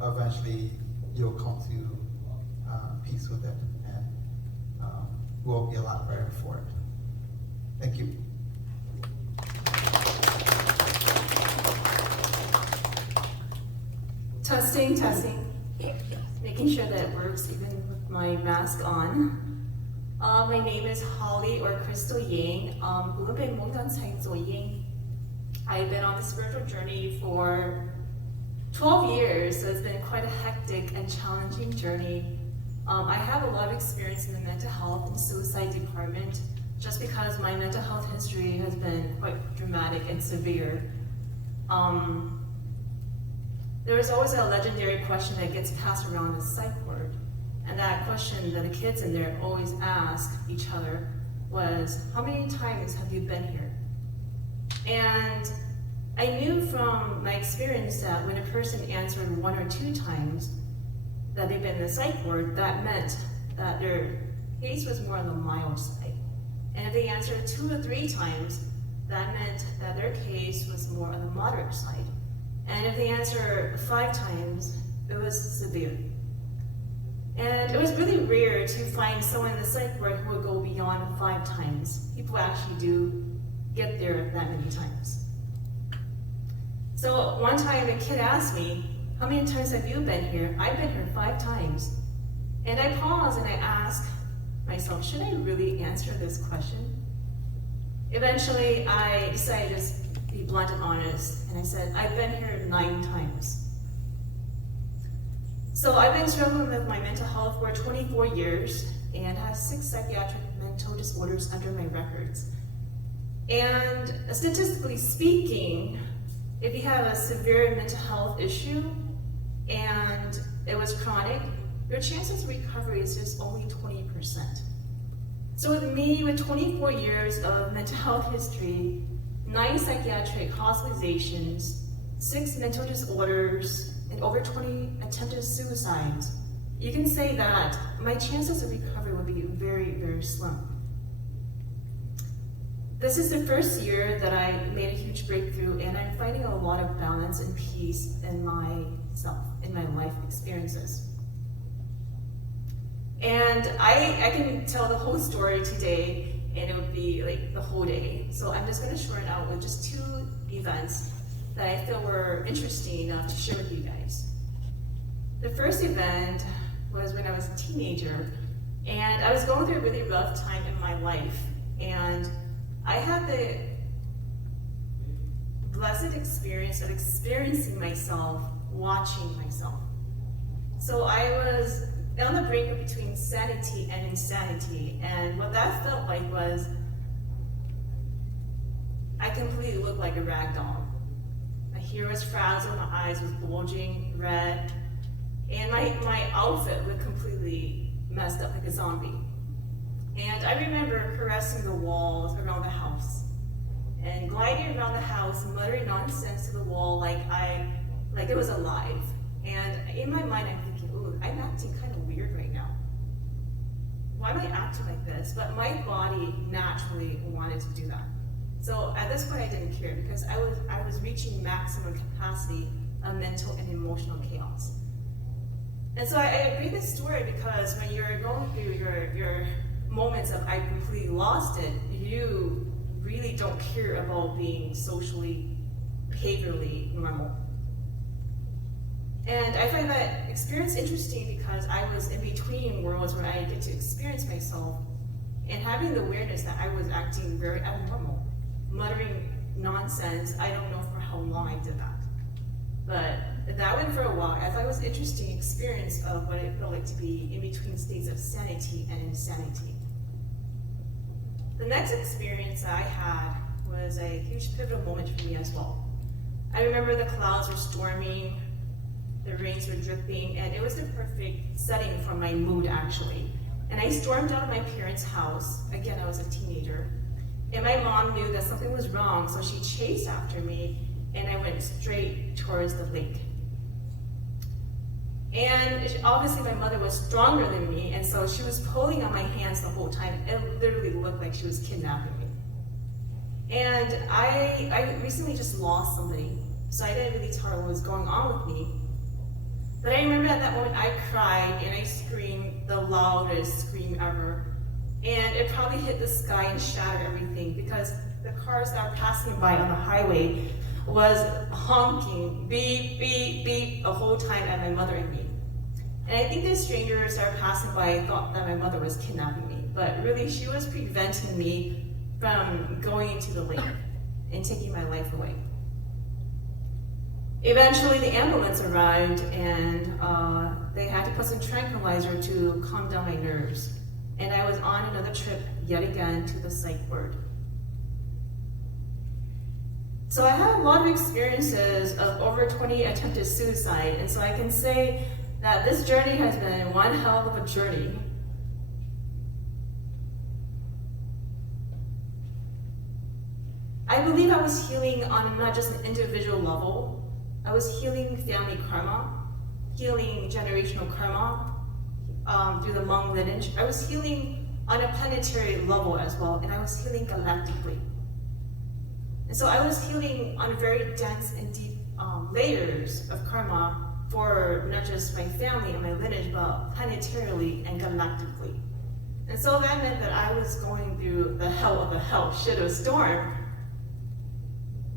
eventually you'll come to peace with it, and we'll be a lot better for it. Thank you. Testing, testing. Making sure that it works even with my mask on. My name is Holly or Crystal Ying. Hmong Txuj. I've been on the spiritual journey for 12 years, so it's been quite a hectic and challenging journey. I have a lot of experience in the mental health and suicide department just because my mental health history has been quite dramatic and severe. There is always a legendary question that gets passed around the psych ward, and that question that the kids in there always ask each other was, how many times have you been here? And I knew from my experience that when a person answered 1 or 2 times that they've been in the psych ward, that meant that their case was more on the mild side. And if they answered 2 or 3 times, that meant that their case was more on the moderate side. And if they answered 5 times, it was severe. And it was really rare to find someone in the psych ward who would go beyond 5 times. People actually do get there that many times. So one time a kid asked me, how many times have you been here? I've been here 5 times. And I paused and I asked myself, should I really answer this question? Eventually I decided to just be blunt and honest, and I said, I've been here 9 times. So I've been struggling with my mental health for 24 years and have 6 psychiatric mental disorders under my records. And statistically speaking, if you have a severe mental health issue and it was chronic, your chances of recovery is just only 20%. So with me, with 24 years of mental health history, 9 psychiatric hospitalizations, 6 mental disorders, and over 20 attempted suicides, you can say that my chances of recovery would be very, very slim. This is the first year that I made a huge breakthrough, and I'm finding a lot of balance and peace in myself, in my life experiences. And I can tell the whole story today, and it would be like the whole day. So I'm just gonna short it out with just 2 events that I feel were interesting enough to share with you guys. The first event was when I was a teenager, and I was going through a really rough time in my life, and I had the blessed experience of experiencing myself, watching myself. So I was on the brink of between sanity and insanity, and what that felt like was I completely looked like a rag doll. My hair was frazzled, my eyes was bulging red, and my outfit looked completely messed up like a zombie. And I remember caressing the walls around the house and gliding around the house, muttering nonsense to the wall like it was alive. And in my mind, I'm thinking, ooh, I'm acting kind of weird right now. Why am I acting like this? But my body naturally wanted to do that. So at this point, I didn't care because I was reaching maximum capacity of mental and emotional chaos. And so I read this story because when you're going through your moments of I completely lost it, you really don't care about being socially, behaviorally normal. And I find that experience interesting because I was in between worlds where I get to experience myself and having the awareness that I was acting very abnormal, muttering nonsense. I don't know for how long I did that. But that went for a while. I thought it was an interesting experience of what it felt like to be in between states of sanity and insanity. The next experience I had was a huge pivotal moment for me as well. I remember the clouds were storming, the rains were dripping, and it was the perfect setting for my mood actually. And I stormed out of my parents' house. Again, I was a teenager. And my mom knew that something was wrong, so she chased after me, and I went straight towards the lake. And obviously my mother was stronger than me, and so she was pulling on my hands the whole time. It literally looked like she was kidnapping me. And I recently just lost somebody, so I didn't really tell her what was going on with me. But I remember at that moment I cried and I screamed the loudest scream ever. And it probably hit the sky and shattered everything because the cars that were passing by on the highway was honking, beep, beep, beep, the whole time at my mother and me. And I think the strangers that were passing by thought that my mother was kidnapping me, but really she was preventing me from going into the lake and taking my life away. Eventually the ambulance arrived and they had to put some tranquilizer to calm down my nerves. And I was on another trip yet again to the psych ward. So I had a lot of experiences of over 20 attempted suicide, and so I can say that this journey has been one hell of a journey. I believe I was healing on not just an individual level, I was healing family karma, healing generational karma through the Hmong lineage. I was healing on a planetary level as well, and I was healing galactically. And so I was healing on very dense and deep layers of karma for not just my family and my lineage, but planetarily and galactically. And so that meant that I was going through the hell of a hell shit of a storm.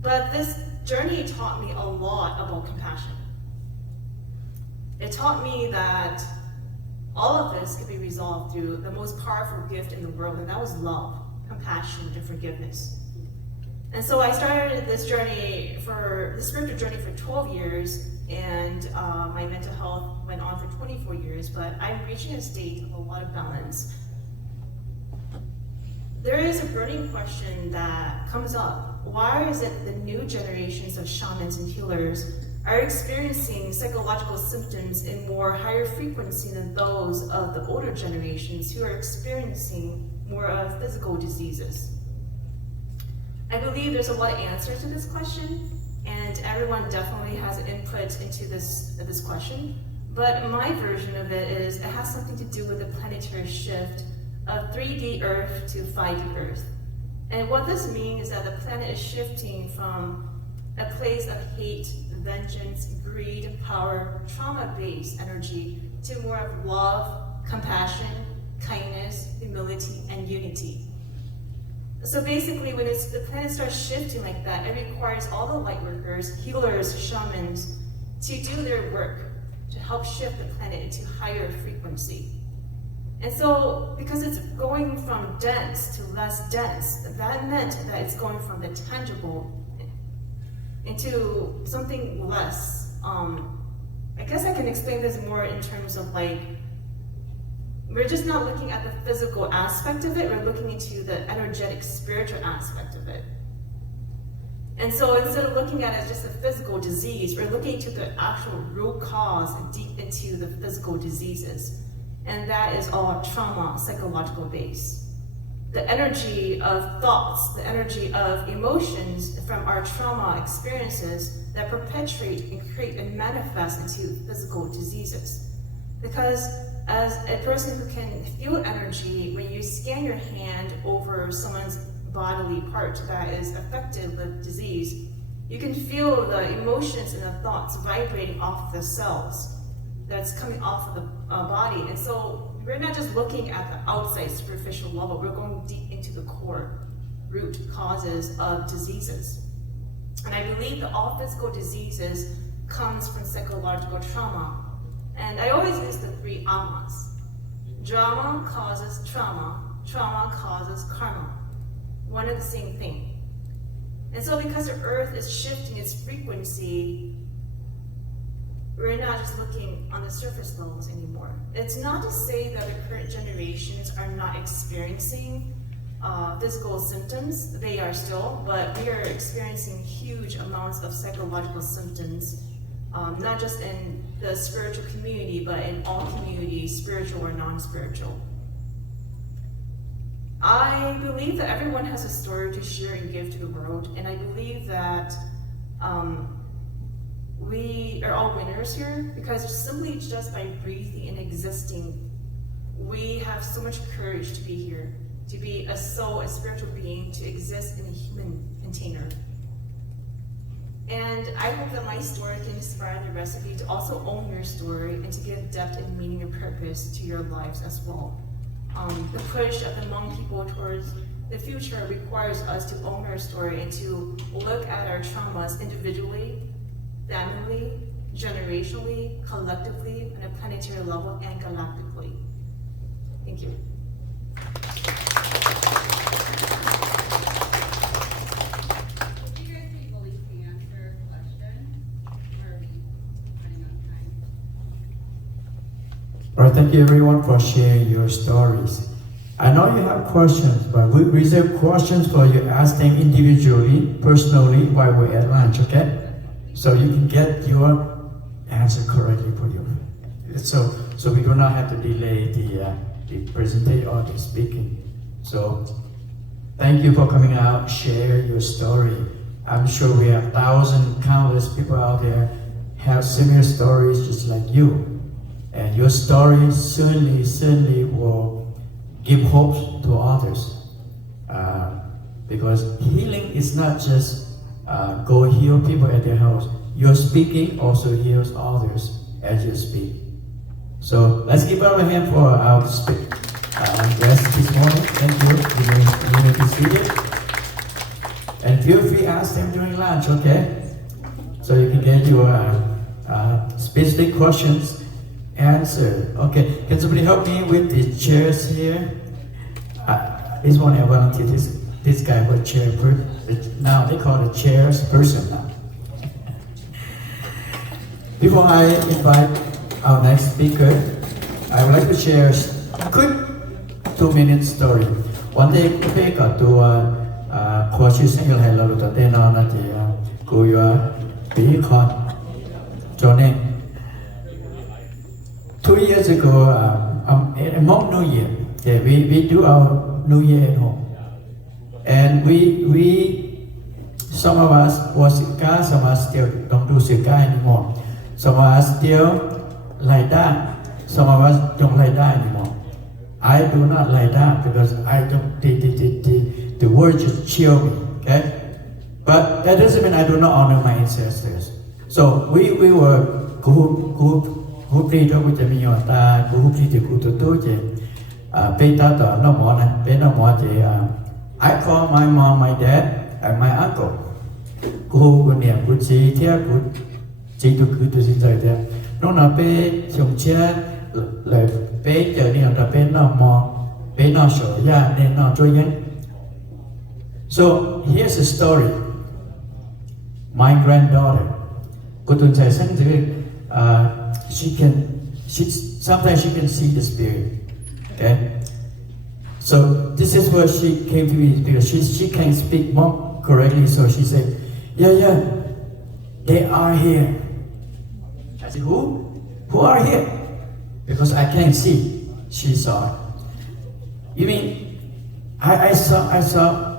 But this journey taught me a lot about compassion. It taught me that all of this could be resolved through the most powerful gift in the world, and that was love, compassion, and forgiveness. And so I started this journey the spiritual journey for 12 years, and my mental health went on for 24 years, but I'm reaching a state of a lot of balance. There is a burning question that comes up. Why is it the new generations of shamans and healers are experiencing psychological symptoms in more higher frequency than those of the older generations who are experiencing more of physical diseases? I believe there's a lot of answers to this question, and everyone definitely has input into this question. But my version of it is it has something to do with the planetary shift of 3D Earth to 5D Earth. And what this means is that the planet is shifting from a place of hate, vengeance, greed, power, trauma-based energy to more of love, compassion, kindness, humility, and unity. So basically, when the planet starts shifting like that, it requires all the light workers, healers, shamans, to do their work to help shift the planet into higher frequency. And so, because it's going from dense to less dense, that meant that it's going from the tangible into something less. I guess I can explain this more in terms of like, we're just not looking at the physical aspect of it, we're looking into the energetic, spiritual aspect of it. And so instead of looking at it as just a physical disease, we're looking into the actual root cause and deep into the physical diseases. And that is all trauma, psychological base. The energy of thoughts, the energy of emotions from our trauma experiences that perpetuate and create and manifest into physical diseases. Because as a person who can feel energy, when you scan your hand over someone's bodily part that is affected with disease, you can feel the emotions and the thoughts vibrating off the cells that's coming off of the body. And so we're not just looking at the outside superficial level, we're going deep into the core root causes of diseases. And I believe that all physical diseases comes from psychological trauma. And I always use the 3 amas. Drama causes trauma, trauma causes karma. One and the same thing. And so because the earth is shifting its frequency, we're not just looking on the surface levels anymore. It's not to say that the current generations are not experiencing physical symptoms. They are still, but we are experiencing huge amounts of psychological symptoms, not just in the spiritual community, but in all communities, spiritual or non-spiritual. I believe that everyone has a story to share and give to the world, and I believe that we are all winners here because simply just by breathing and existing, we have so much courage to be here, to be a soul, a spiritual being, to exist in a human container. And I hope that my story can inspire the rest of you to also own your story and to give depth and meaning and purpose to your lives as well. The push of the Hmong people towards the future requires us to own our story and to look at our traumas individually, family, generationally, collectively, on a planetary level, and galactically. Thank you. Would you guys be willing to answer a question? Or are we running out of time? Well, thank you everyone for sharing your stories. I know you have questions, but we reserve questions for you. Ask them individually, personally, while we're at lunch, okay? So you can get your answer correctly for you. So we do not have to delay the presentation or the speaking. So thank you for coming out, share your story. I'm sure we have thousands, countless people out there have similar stories just like you. And your story certainly will give hope to others. Because healing is not just go heal people at their house. Your speaking also heals others as you speak. So let's give our hand for our guest this morning. Thank you. You may be seated. And feel free to ask them during lunch, okay? So you can get your specific questions answered. Okay, can somebody help me with the chairs here? This one I volunteer. This guy was chairperson. Now they call it chairs person now. Before I invite our next speaker, I would like to share a quick 2-minute story. One day, tôi có tôi qua chia sẻ lại là lúc đó nó là thì cô bị con cho nên 2 years ago, Hmong New Year, okay, we do our New Year at home, and we some of us was sika, some of us still don't do sika anymore. Some of us still lie down. Some of us don't lie down anymore. I do not lie down because I don't. The word just chill me. Okay, but that doesn't mean I do not honor my ancestors. So we were who played with the miota, who played the kutotoje, peta no more than pena more. I call my mom, my dad, and my uncle. Who would near good see here good. Chỉ tôi cứ tôi xin rời thế, nó là bé chồng cha là bé giờ đi là bé nó mò bé nó sợ ra nên nó trôi nhẫn. So here's a story. My granddaughter, cô tuần trẻ sinh thì sometimes she can see the spirit. Okay, so this is where she came to me because she can't speak Hmong correctly, so she said, yeah, they are here. I said, who? Who are here? Because I can't see. She saw. You mean I saw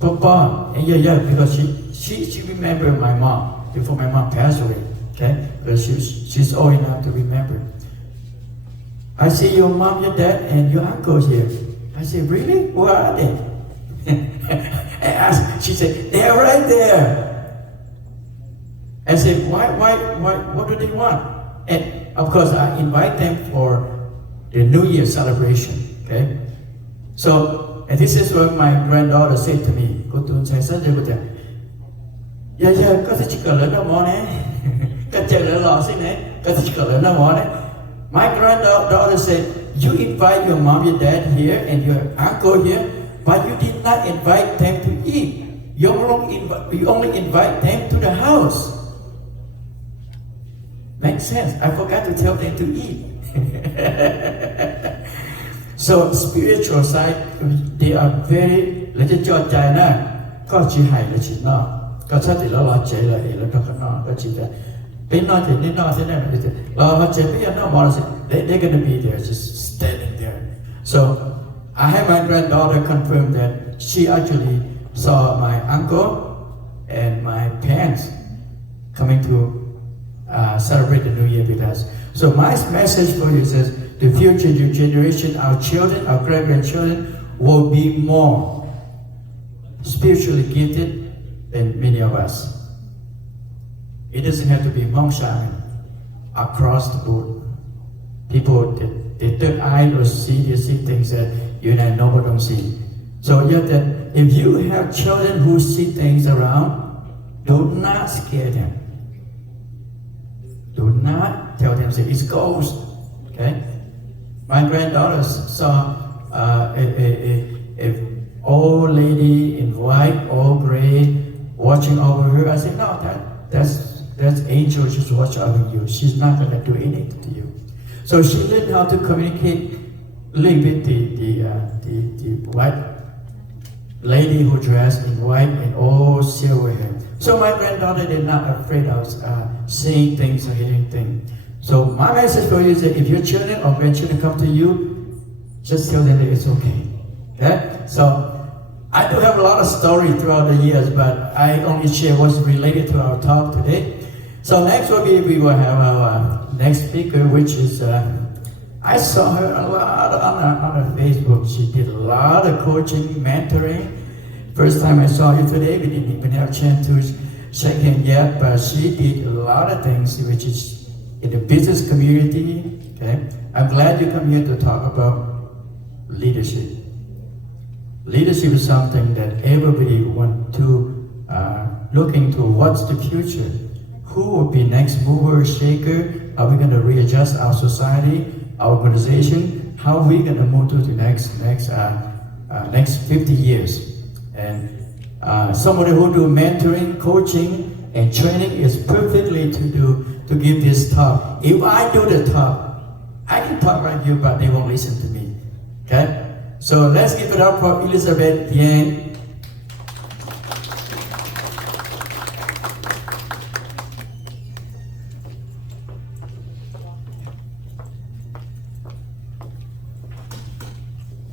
Papa? And yeah, because she remembered my mom before my mom passed away. Okay, because she's old enough to remember. I see your mom, your dad, and your uncle here. I said, really? Where are they? I asked. She said, they're right there. I said, why, what do they want? And of course, I invite them for the New Year celebration, okay? So, and this is what my granddaughter said to me. Cô tuần sai sớm rồi cô chàng. Yeah, có thể chỉ cần lớn nó mò nè. Cái chàng lớn lọ xin nè. Có thể chỉ cần lớn nó mò nè. My granddaughter said, you invite your mom, your dad here, and your uncle here, but you did not invite them to eat. You only invite them to the house. Makes sense. I forgot to tell them to eat. So spiritual side, they are very. Let it cho trái na, có chỉ hay là chỉ nó, có chắc thì nó chế là nó không nó, có chỉ là bên nó thì nên nó thế này là nó chế bây giờ nó bảo là they're gonna be there, just standing there. So I had my granddaughter confirm that she actually saw my uncle and my parents coming to celebrate the New Year with us. So my message for you is the future generation, our children, our great-grandchildren will be more spiritually gifted than many of us. It doesn't have to be Hmong shaman. Across the board, people, the third eye will see, they see things that you and nobody don't see. So yet that if you have children who see things around, do not scare them. Do not tell them, say, it's ghost, okay? My granddaughter saw a old lady in white, all gray, watching over her. I said, no, that's angel, just watch over you. She's not gonna do anything to you. So she learned how to communicate a little bit the white lady who dressed in white and all silver hair. So my granddaughter is not afraid of seeing things or hearing things. So my message for you is that if your children or grandchildren come to you, just tell them that it's okay. Okay? So I do have a lot of stories throughout the years, but I only share what's related to our talk today. So next we will have our next speaker, which is I saw her a lot on her Facebook. She did a lot of coaching, mentoring. First time I saw her today, we didn't even have a chance to shake hands yet, but she did a lot of things, which is in the business community. Okay, I'm glad you come here to talk about leadership. Leadership is something that everybody want to look into. What's the future? Who will be next mover, shaker? Are we going to readjust our society, our organization? How are we going to move to the next 50 years? And somebody who do mentoring, coaching, and training is perfectly to give this talk. If I do the talk, I can talk like you, but they won't listen to me. Okay? So let's give it up for Elizabeth Yang.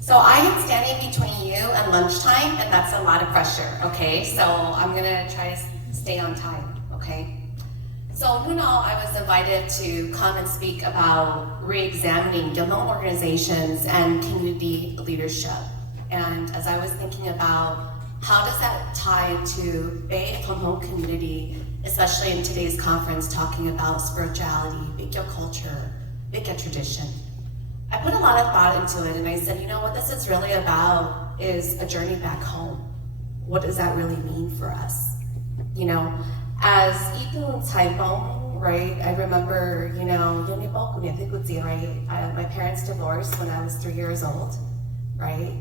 So I am standing between you and lunchtime, and that's a lot of pressure, okay? So I'm gonna try to stay on time, okay? So I was invited to come and speak about re-examining Hmong organizations and community leadership. And as I was thinking about how does that tie to Bay Hmong community, especially in today's conference talking about spirituality, Bikyo culture, Bikyo tradition. I put a lot of thought into it, and I said, what this is really about is a journey back home. What does that really mean for us? As Hmong Txuj, right? I remember, my parents divorced when I was 3 years old, right?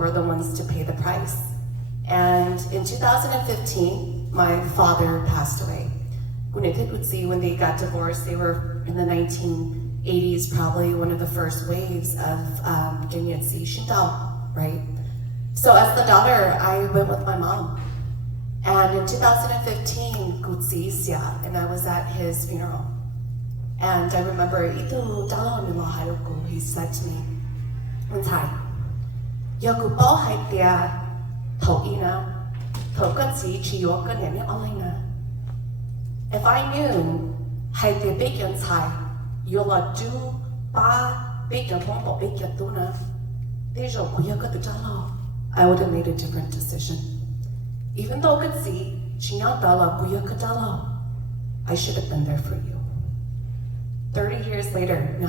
Were the ones to pay the price. And in 2015, my father passed away. When they got divorced, they were in the 1980s, probably one of the first waves of Genyetsi Shindao, right? So as the daughter, I went with my mom. And in 2015, Gutsi Isya, and I was at his funeral. And I remember, he said to me, if I knew how the big inside, you'll do ba big bomb big tuna, I would have made a different decision. Even though I could see, I should have been there for you. 30 years later, and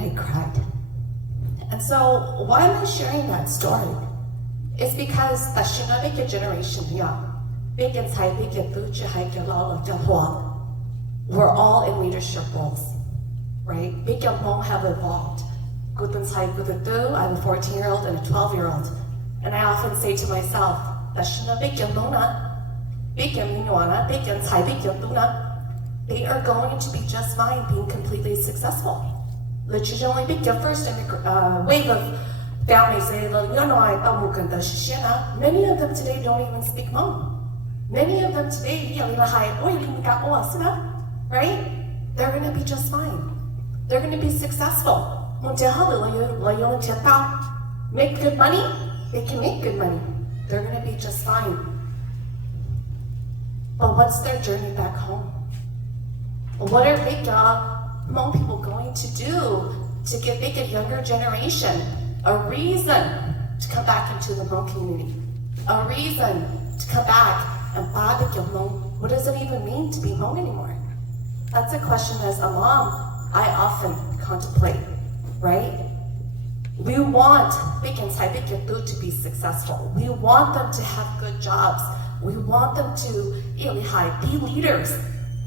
I cried. And so, why am I sharing that story? It's because the Shamanic generation, we're all in leadership roles, right? Big Hmong have evolved. I have a 14-year-old and a 12-year-old. And I often say to myself, they are going to be just fine being completely successful. Literally, big first in the wave of families say, many of them today don't even speak Hmong. Many of them today, right? They're going to be just fine. They're going to be successful. Make good money, they can make good money. They're going to be just fine. But what's their journey back home? What are big Hmong people going to do to give big a younger generation a reason to come back into the Hmong community? A reason to come back and buy big Hmong. What does it even mean to be Hmong anymore? That's a question as a mom I often contemplate, right? We want big and Tsai big to be successful. We want them to have good jobs. We want them to be leaders,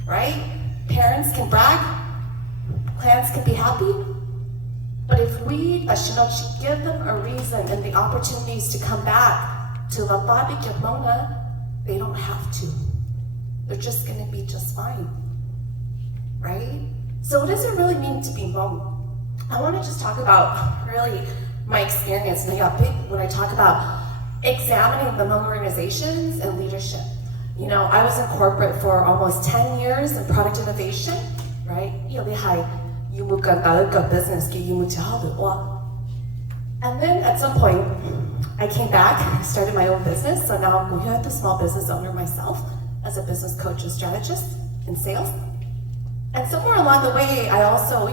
right? Parents can brag, clans can be happy. But if we give them a reason and the opportunities to come back to La Babi Mona, they don't have to. They're just gonna be just fine, right? So what does it really mean to be Hmong? I want to just talk about really my experience when I talk about examining the Hmong organizations and leadership. I was in corporate for almost 10 years in product innovation, right? And then at some point, I came back, I started my own business, so now I'm a small business owner myself as a business coach and strategist in sales. And somewhere along the way, I also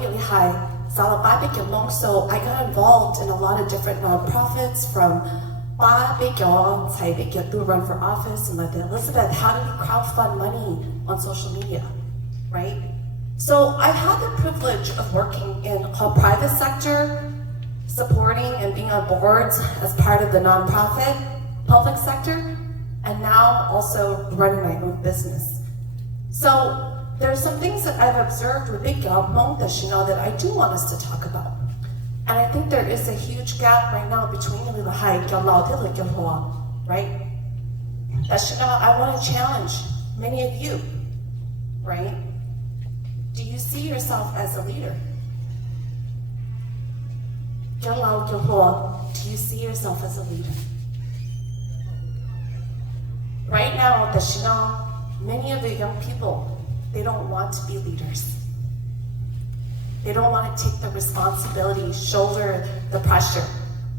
so I got involved in a lot of different nonprofits from to run for office and Elizabeth, how do we crowdfund money on social media, right? So I've had the privilege of working in the private sector, supporting and being on boards as part of the nonprofit public sector, and now also running my own business. So there's some things that I've observed with Big Hmong Txuj that I do want us to talk about. And I think there is a huge gap right now between the right? I want to challenge many of you, right? Do you see yourself as a leader? Do you see yourself as a leader? Right now, many of the young people, they don't want to be leaders. They don't want to take the responsibility, shoulder the pressure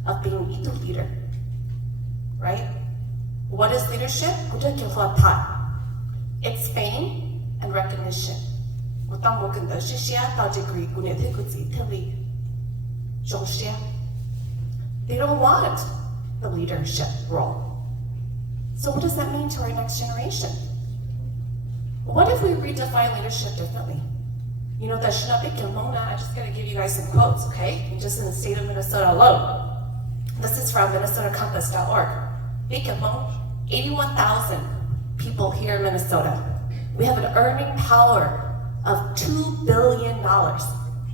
of being a leader, right? What is leadership? It's fame and recognition. They don't want the leadership role. So what does that mean to our next generation? What if we redefine leadership differently? I'm just gonna give you guys some quotes, okay? Just in the state of Minnesota alone. This is from MinnesotaCompass.org. Big Hmong, 81,000 people here in Minnesota. We have an earning power of $2 billion.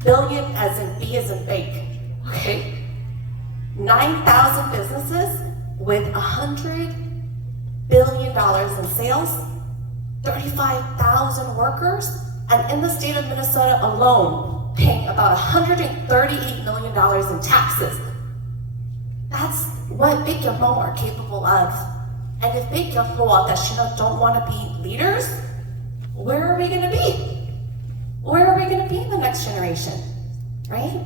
Billion as in B as in bake, okay? 9,000 businesses with $100 billion in sales, 35,000 workers, and in the state of Minnesota alone, paying about $138 million in taxes. That's what Big Hmong are capable of. And if Big Hmong don't want to be leaders, where are we going to be? Where are we going to be in the next generation, right?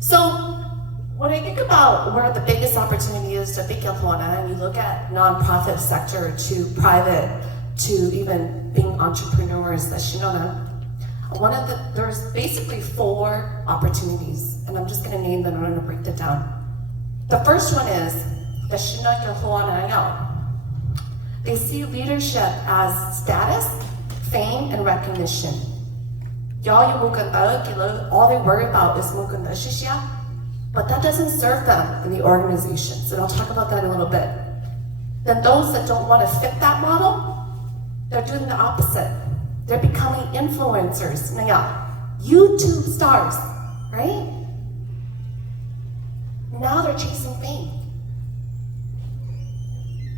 So when I think about where the biggest opportunity is to Big Hmong, and you look at nonprofit sector to private to even being entrepreneurs, there's basically 4 opportunities, and I'm just going to name them and I'm going to break them down. The first one is they see leadership as status, fame, and recognition. All they worry about is but that doesn't serve them in the organizations, and I'll talk about that in a little bit. Then those that don't want to fit that model, they're doing the opposite. They're becoming influencers. YouTube stars, right? Now they're chasing fame.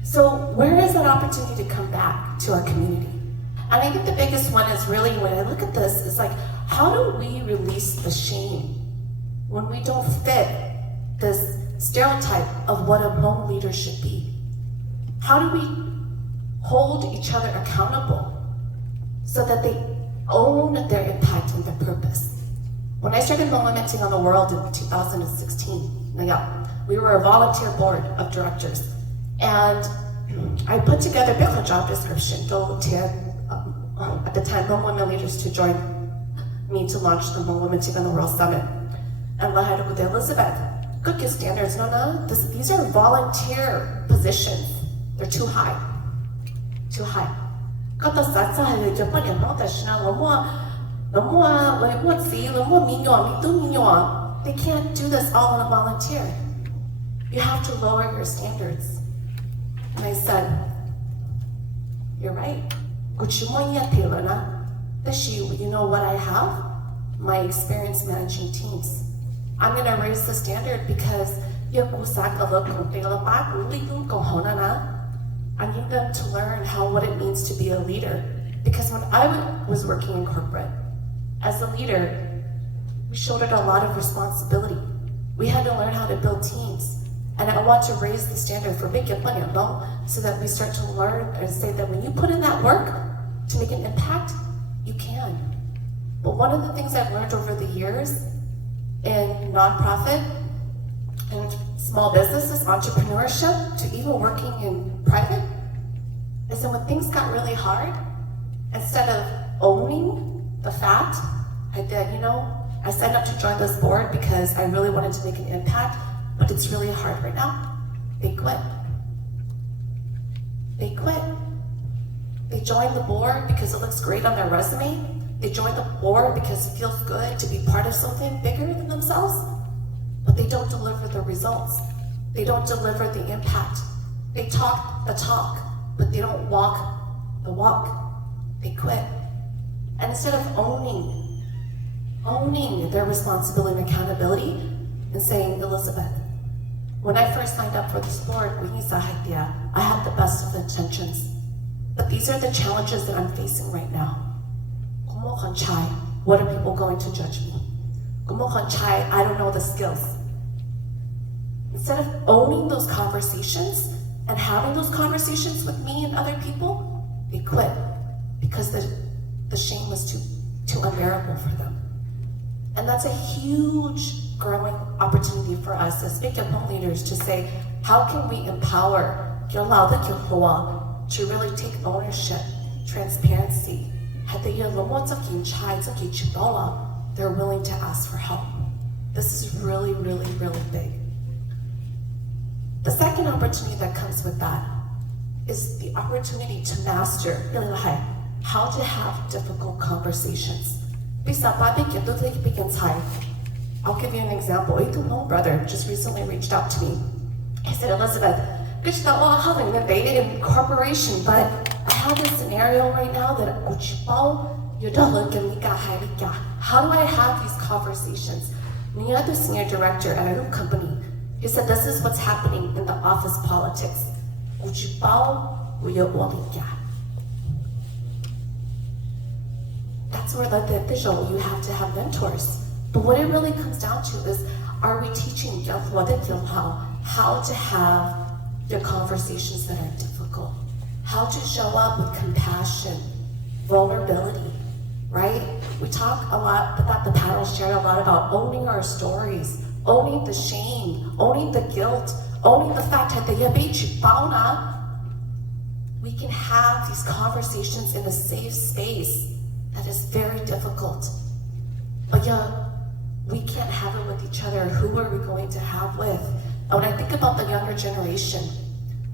So where is that opportunity to come back to our community? And I think the biggest one is really, when I look at this, is like, how do we release the shame when we don't fit this stereotype of what a Hmong leader should be? How do we hold each other accountable so that they own their impact and their purpose. When I started Momenting on the World in 2016, we were a volunteer board of directors, and I put together a job description at the time Hmong women leaders to join me to launch the Hmong Momenting on the World Summit. And Lahai with Elizabeth, good standards, no. These are volunteer positions. They're too high. Too high. They can't do this all on a volunteer. You have to lower your standards. And I said, you're right. You know what I have? My experience managing teams. I'm going to raise the standard because I need them to learn what it means to be a leader. Because when I was working in corporate, as a leader, we shouldered a lot of responsibility. We had to learn how to build teams. And I want to raise the standard for so that we start to learn and say that when you put in that work to make an impact, you can. But one of the things I've learned over the years in nonprofit and small businesses, entrepreneurship, to even working in private, is that when things got really hard, instead of owning the fact, I signed up to join this board because I really wanted to make an impact, but it's really hard right now. They quit. They quit. They joined the board because it looks great on their resume. They joined the board because it feels good to be part of something bigger than themselves, but they don't deliver the results. They don't deliver the impact. They talk the talk, but they don't walk the walk. They quit. And instead of owning their responsibility and accountability and saying, Elizabeth, when I first signed up for this board, I had the best of intentions. But these are the challenges that I'm facing right now. What are people going to judge me? I don't know the skills. Instead of owning those conversations and having those conversations with me and other people, they quit because the shame was too unbearable for them. And that's a huge growing opportunity for us as big Hmong leaders to say, how can we empower to really take ownership, transparency, they're willing to ask for help. This is really, really, really big. The second opportunity that comes with that is the opportunity to master how to have difficult conversations. I'll give you an example. A Hmong brother just recently reached out to me. He said, Elizabeth, having a baby in corporation, but I have this scenario right now that how do I have these conversations? The senior director at a new company, he said, this is what's happening in the office politics. That's where the official, you have to have mentors. But what it really comes down to is, are we teaching how to have the conversations that are difficult? How to show up with compassion, vulnerability, right? We talk a lot about the panel, shared a lot about owning our stories, owning the shame, owning the guilt, owning the fact that we can have these conversations in a safe space that is very difficult. But we can't have it with each other. Who are we going to have with? And when I think about the younger generation,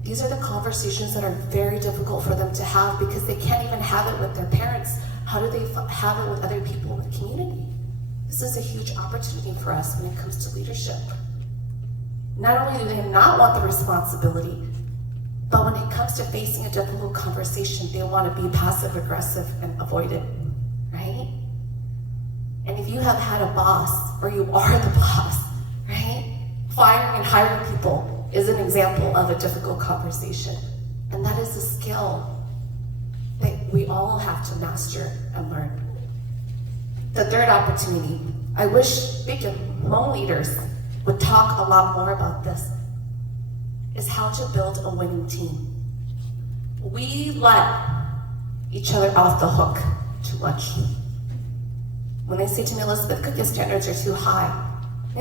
these are the conversations that are very difficult for them to have because they can't even have it with their parents. How do they have it with other people in the community? This is a huge opportunity for us when it comes to leadership. Not only do they not want the responsibility, but when it comes to facing a difficult conversation, they want to be passive aggressive and avoid it, right? And if you have had a boss, or you are the boss, right? Firing and hiring people is an example of a difficult conversation. And that is a skill that we all have to master and learn. The third opportunity, I wish big Hmong leaders would talk a lot more about this, is how to build a winning team. we let each other off the hook too much. When they say to me, Elizabeth, your standards are too high, I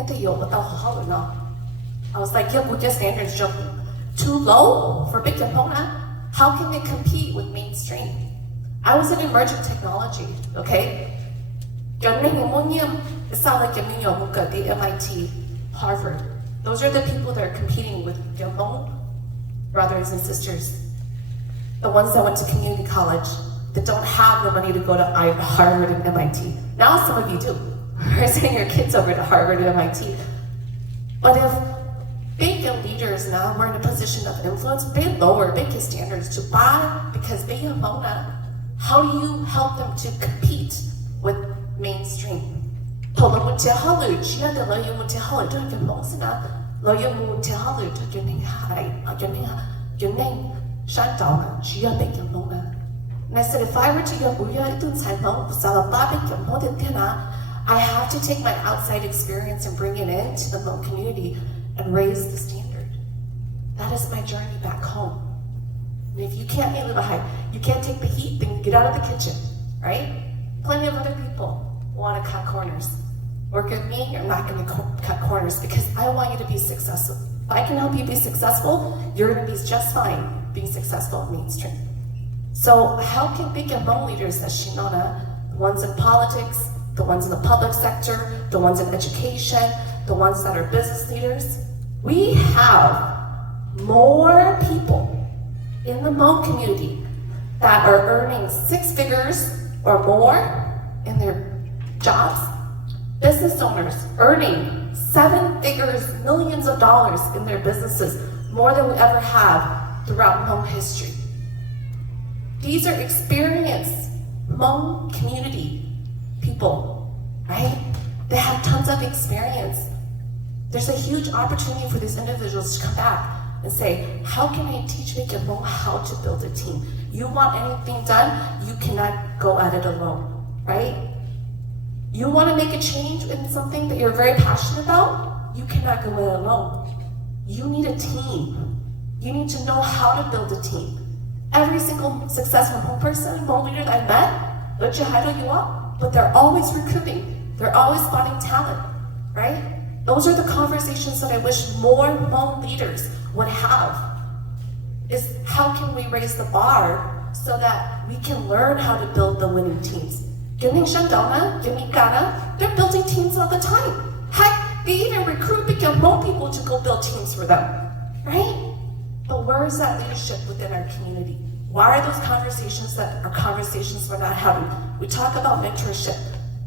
was like, your standards are too low for big component. How can they compete with mainstream? I was in emerging technology, okay? It sounds like the MIT, Harvard. Those are the people that are competing with your Hmong brothers and sisters. The ones that went to community college, that don't have the money to go to Harvard and MIT. Now some of you do. You're sending your kids over to Harvard and MIT. But if big leaders now were in a position of influence, they lower big standards to buy because they have Mona. How do you help them to compete with mainstream? And I said, if I were to go, I have to take my outside experience and bring it into the Hmong community and raise the standard. That is my journey back home. And if you can't handle the hype, you can't take the heat, then get out of the kitchen, right? Plenty of other people want to cut corners. Work with me, you're not going to cut corners because I want you to be successful. If I can help you be successful, you're going to be just fine being successful in mainstream. So how can big Hmong leaders as Shinona, the ones in politics, the ones in the public sector, the ones in education, the ones that are business leaders, we have more people in the Hmong community that are earning 6 figures or more in their jobs, business owners earning 7 figures, millions of dollars in their businesses, more than we ever have throughout Hmong history. These are experienced Hmong community people, right? They have tons of experience. There's a huge opportunity for these individuals to come back and say, how can I teach Big Hmong how to build a team? You want anything done, you cannot go at it alone, right? You want to make a change in something that you're very passionate about, you cannot go at it alone. You need a team. You need to know how to build a team. Every single successful Hmong person, Hmong leader that I've met, but they're always recruiting. They're always spotting talent, right? Those are the conversations that I wish more Hmong leaders would have. Is how can we raise the bar so that we can learn how to build the winning teams? They're building teams all the time. Heck, they even recruit big Hmong people to go build teams for them, right? But where is that leadership within our community? Why are those conversations that are conversations we're not having? We talk about mentorship,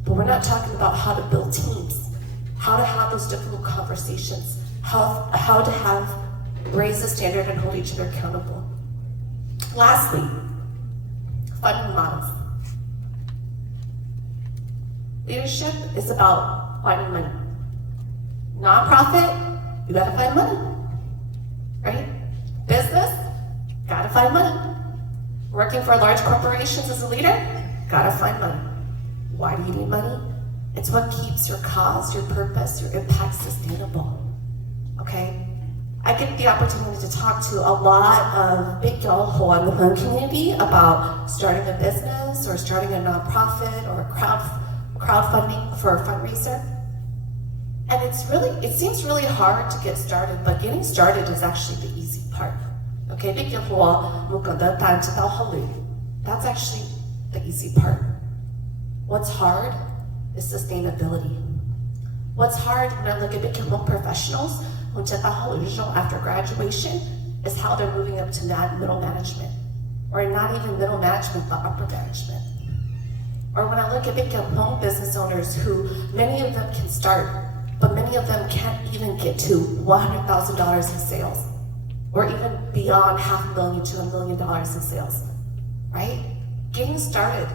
but we're not talking about how to build teams, how to have those difficult conversations, how to have raise the standard and hold each other accountable. Lastly, funding models. Leadership is about finding money. Nonprofit, you gotta find money, right? Business, gotta find money. Working for large corporations as a leader, gotta find money. Why do you need money? It's what keeps your cause, your purpose, your impact sustainable, okay? I get the opportunity to talk to a lot of big y'all who are in the Hmong community about starting a business or starting a nonprofit or crowdfunding for a fundraiser. And it seems really hard to get started, but getting started is actually the easy part. Okay, that's actually the easy part. What's hard is sustainability. What's hard when I look at big Hmong professionals after graduation is how they're moving up to middle management, or not even middle management, but upper management. Or when I look at big Hmong business owners who many of them can start, but many of them can't even get to $100,000 in sales, or even beyond $500,000 to $1 million in sales, right? Getting started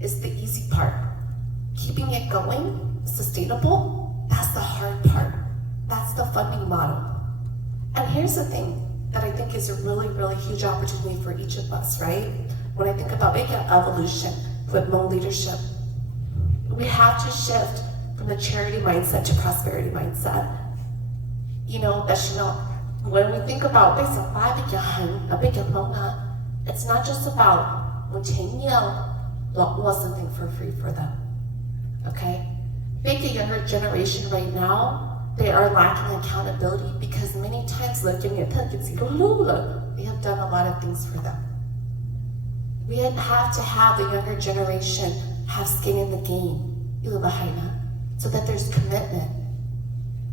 is the easy part. Keeping it going, sustainable, that's the hard part. That's the funding model. And here's the thing that I think is a really, really huge opportunity for each of us, right? When I think about big evolution with Hmong leadership, we have to shift from the charity mindset to prosperity mindset. When we think about It's not just about want something for free for them. Okay? Big the younger generation right now, they are lacking accountability because many times they have done a lot of things for them. We have to have the younger generation have skin in the game, so that there's commitment,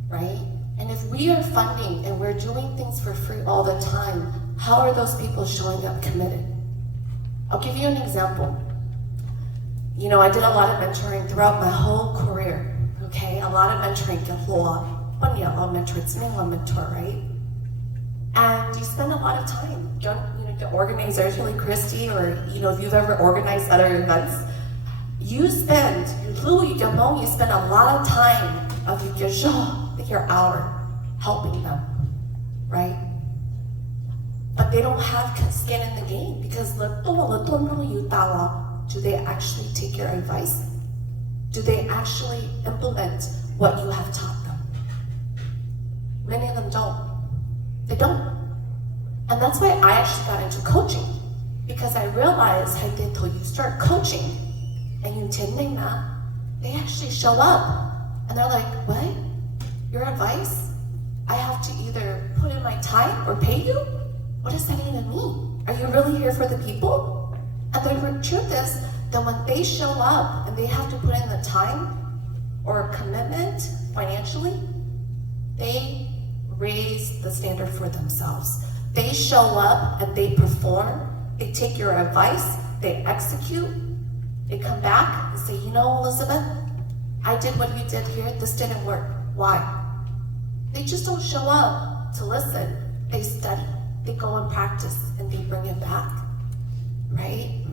right? And if we are funding and we're doing things for free all the time, how are those people showing up committed? I'll give you an example. You know, I did a lot of mentoring throughout my whole career, okay? A lot of mentoring, mentor, right? And you spend a lot of time. The organizers, like Christy, or if you've ever organized other events, you spend a lot of time of your hour helping them, right? But they don't have skin in the game because do they actually take your advice? Do they actually implement what you have taught them? Many of them don't. They don't. And that's why I actually got into coaching, because I realized until you start coaching and you they actually show up and they're like, what? Your advice? I have to either put in my time or pay you? What does that even mean? Are you really here for the people? And the truth is that when they show up and they have to put in the time or commitment financially, they raise the standard for themselves. They show up and they perform, they take your advice, they execute, they come back and say, Elizabeth, I did what you did here, this didn't work. Why? They just don't show up to listen. They study, they go and practice, and they bring it back, right?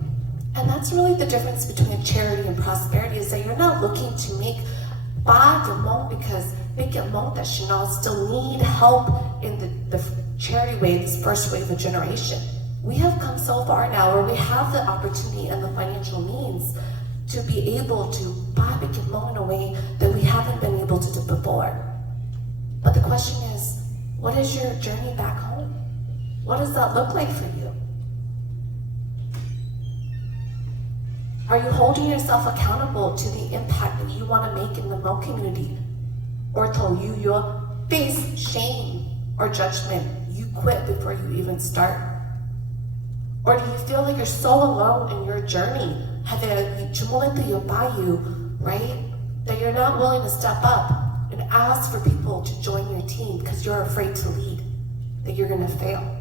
And that's really the difference between charity and prosperity, is that you're not looking to make because big amount that still need help in the charity wave, this first wave of generation. We have come so far now where we have the opportunity and the financial means to be able to buy big amount in a way that we haven't been able to do before. But the question is, what is your journey back home? What does that look like for you? Are you holding yourself accountable to the impact that you want to make in the Hmong community? Or till you face shame or judgment, you quit before you even start? Or do you feel like you're so alone in your journey, right? That you're not willing to step up and ask for people to join your team because you're afraid to lead, that you're going to fail?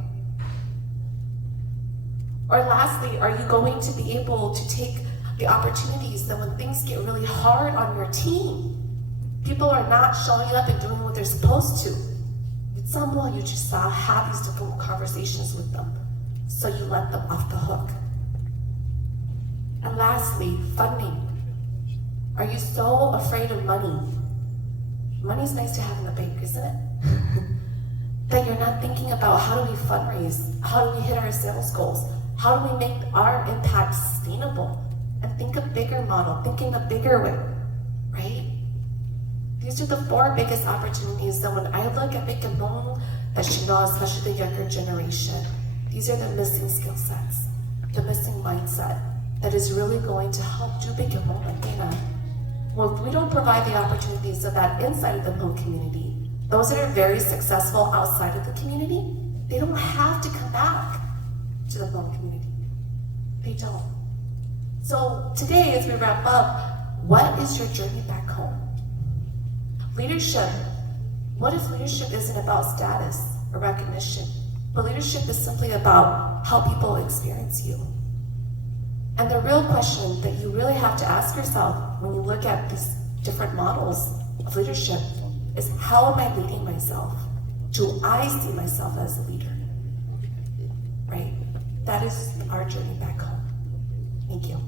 Or lastly, are you going to be able to take the opportunities that when things get really hard on your team, people are not showing up and doing what they're supposed to? It's someone you just have these difficult conversations with them, so you let them off the hook. And lastly, funding. Are you so afraid of money? Money's nice to have in the bank, isn't it? That you're not thinking about how do we fundraise? How do we hit our sales goals? How do we make our impact sustainable? And think a bigger model, think in a bigger way, right? These are the 4 biggest opportunities that when I look at big Hmong, especially the younger generation, these are the missing skill sets, the missing mindset that is really going to help do big Hmong. Well, if we don't provide the opportunities of that inside of the Hmong community, those that are very successful outside of the community, they don't have to come back to the Hmong community. They don't. So today, as we wrap up, what is your journey back home? Leadership. What if leadership isn't about status or recognition, but leadership is simply about how people experience you? And the real question that you really have to ask yourself when you look at these different models of leadership is, how am I leading myself? Do I see myself as a leader? Right? That is our journey back home. Thank you.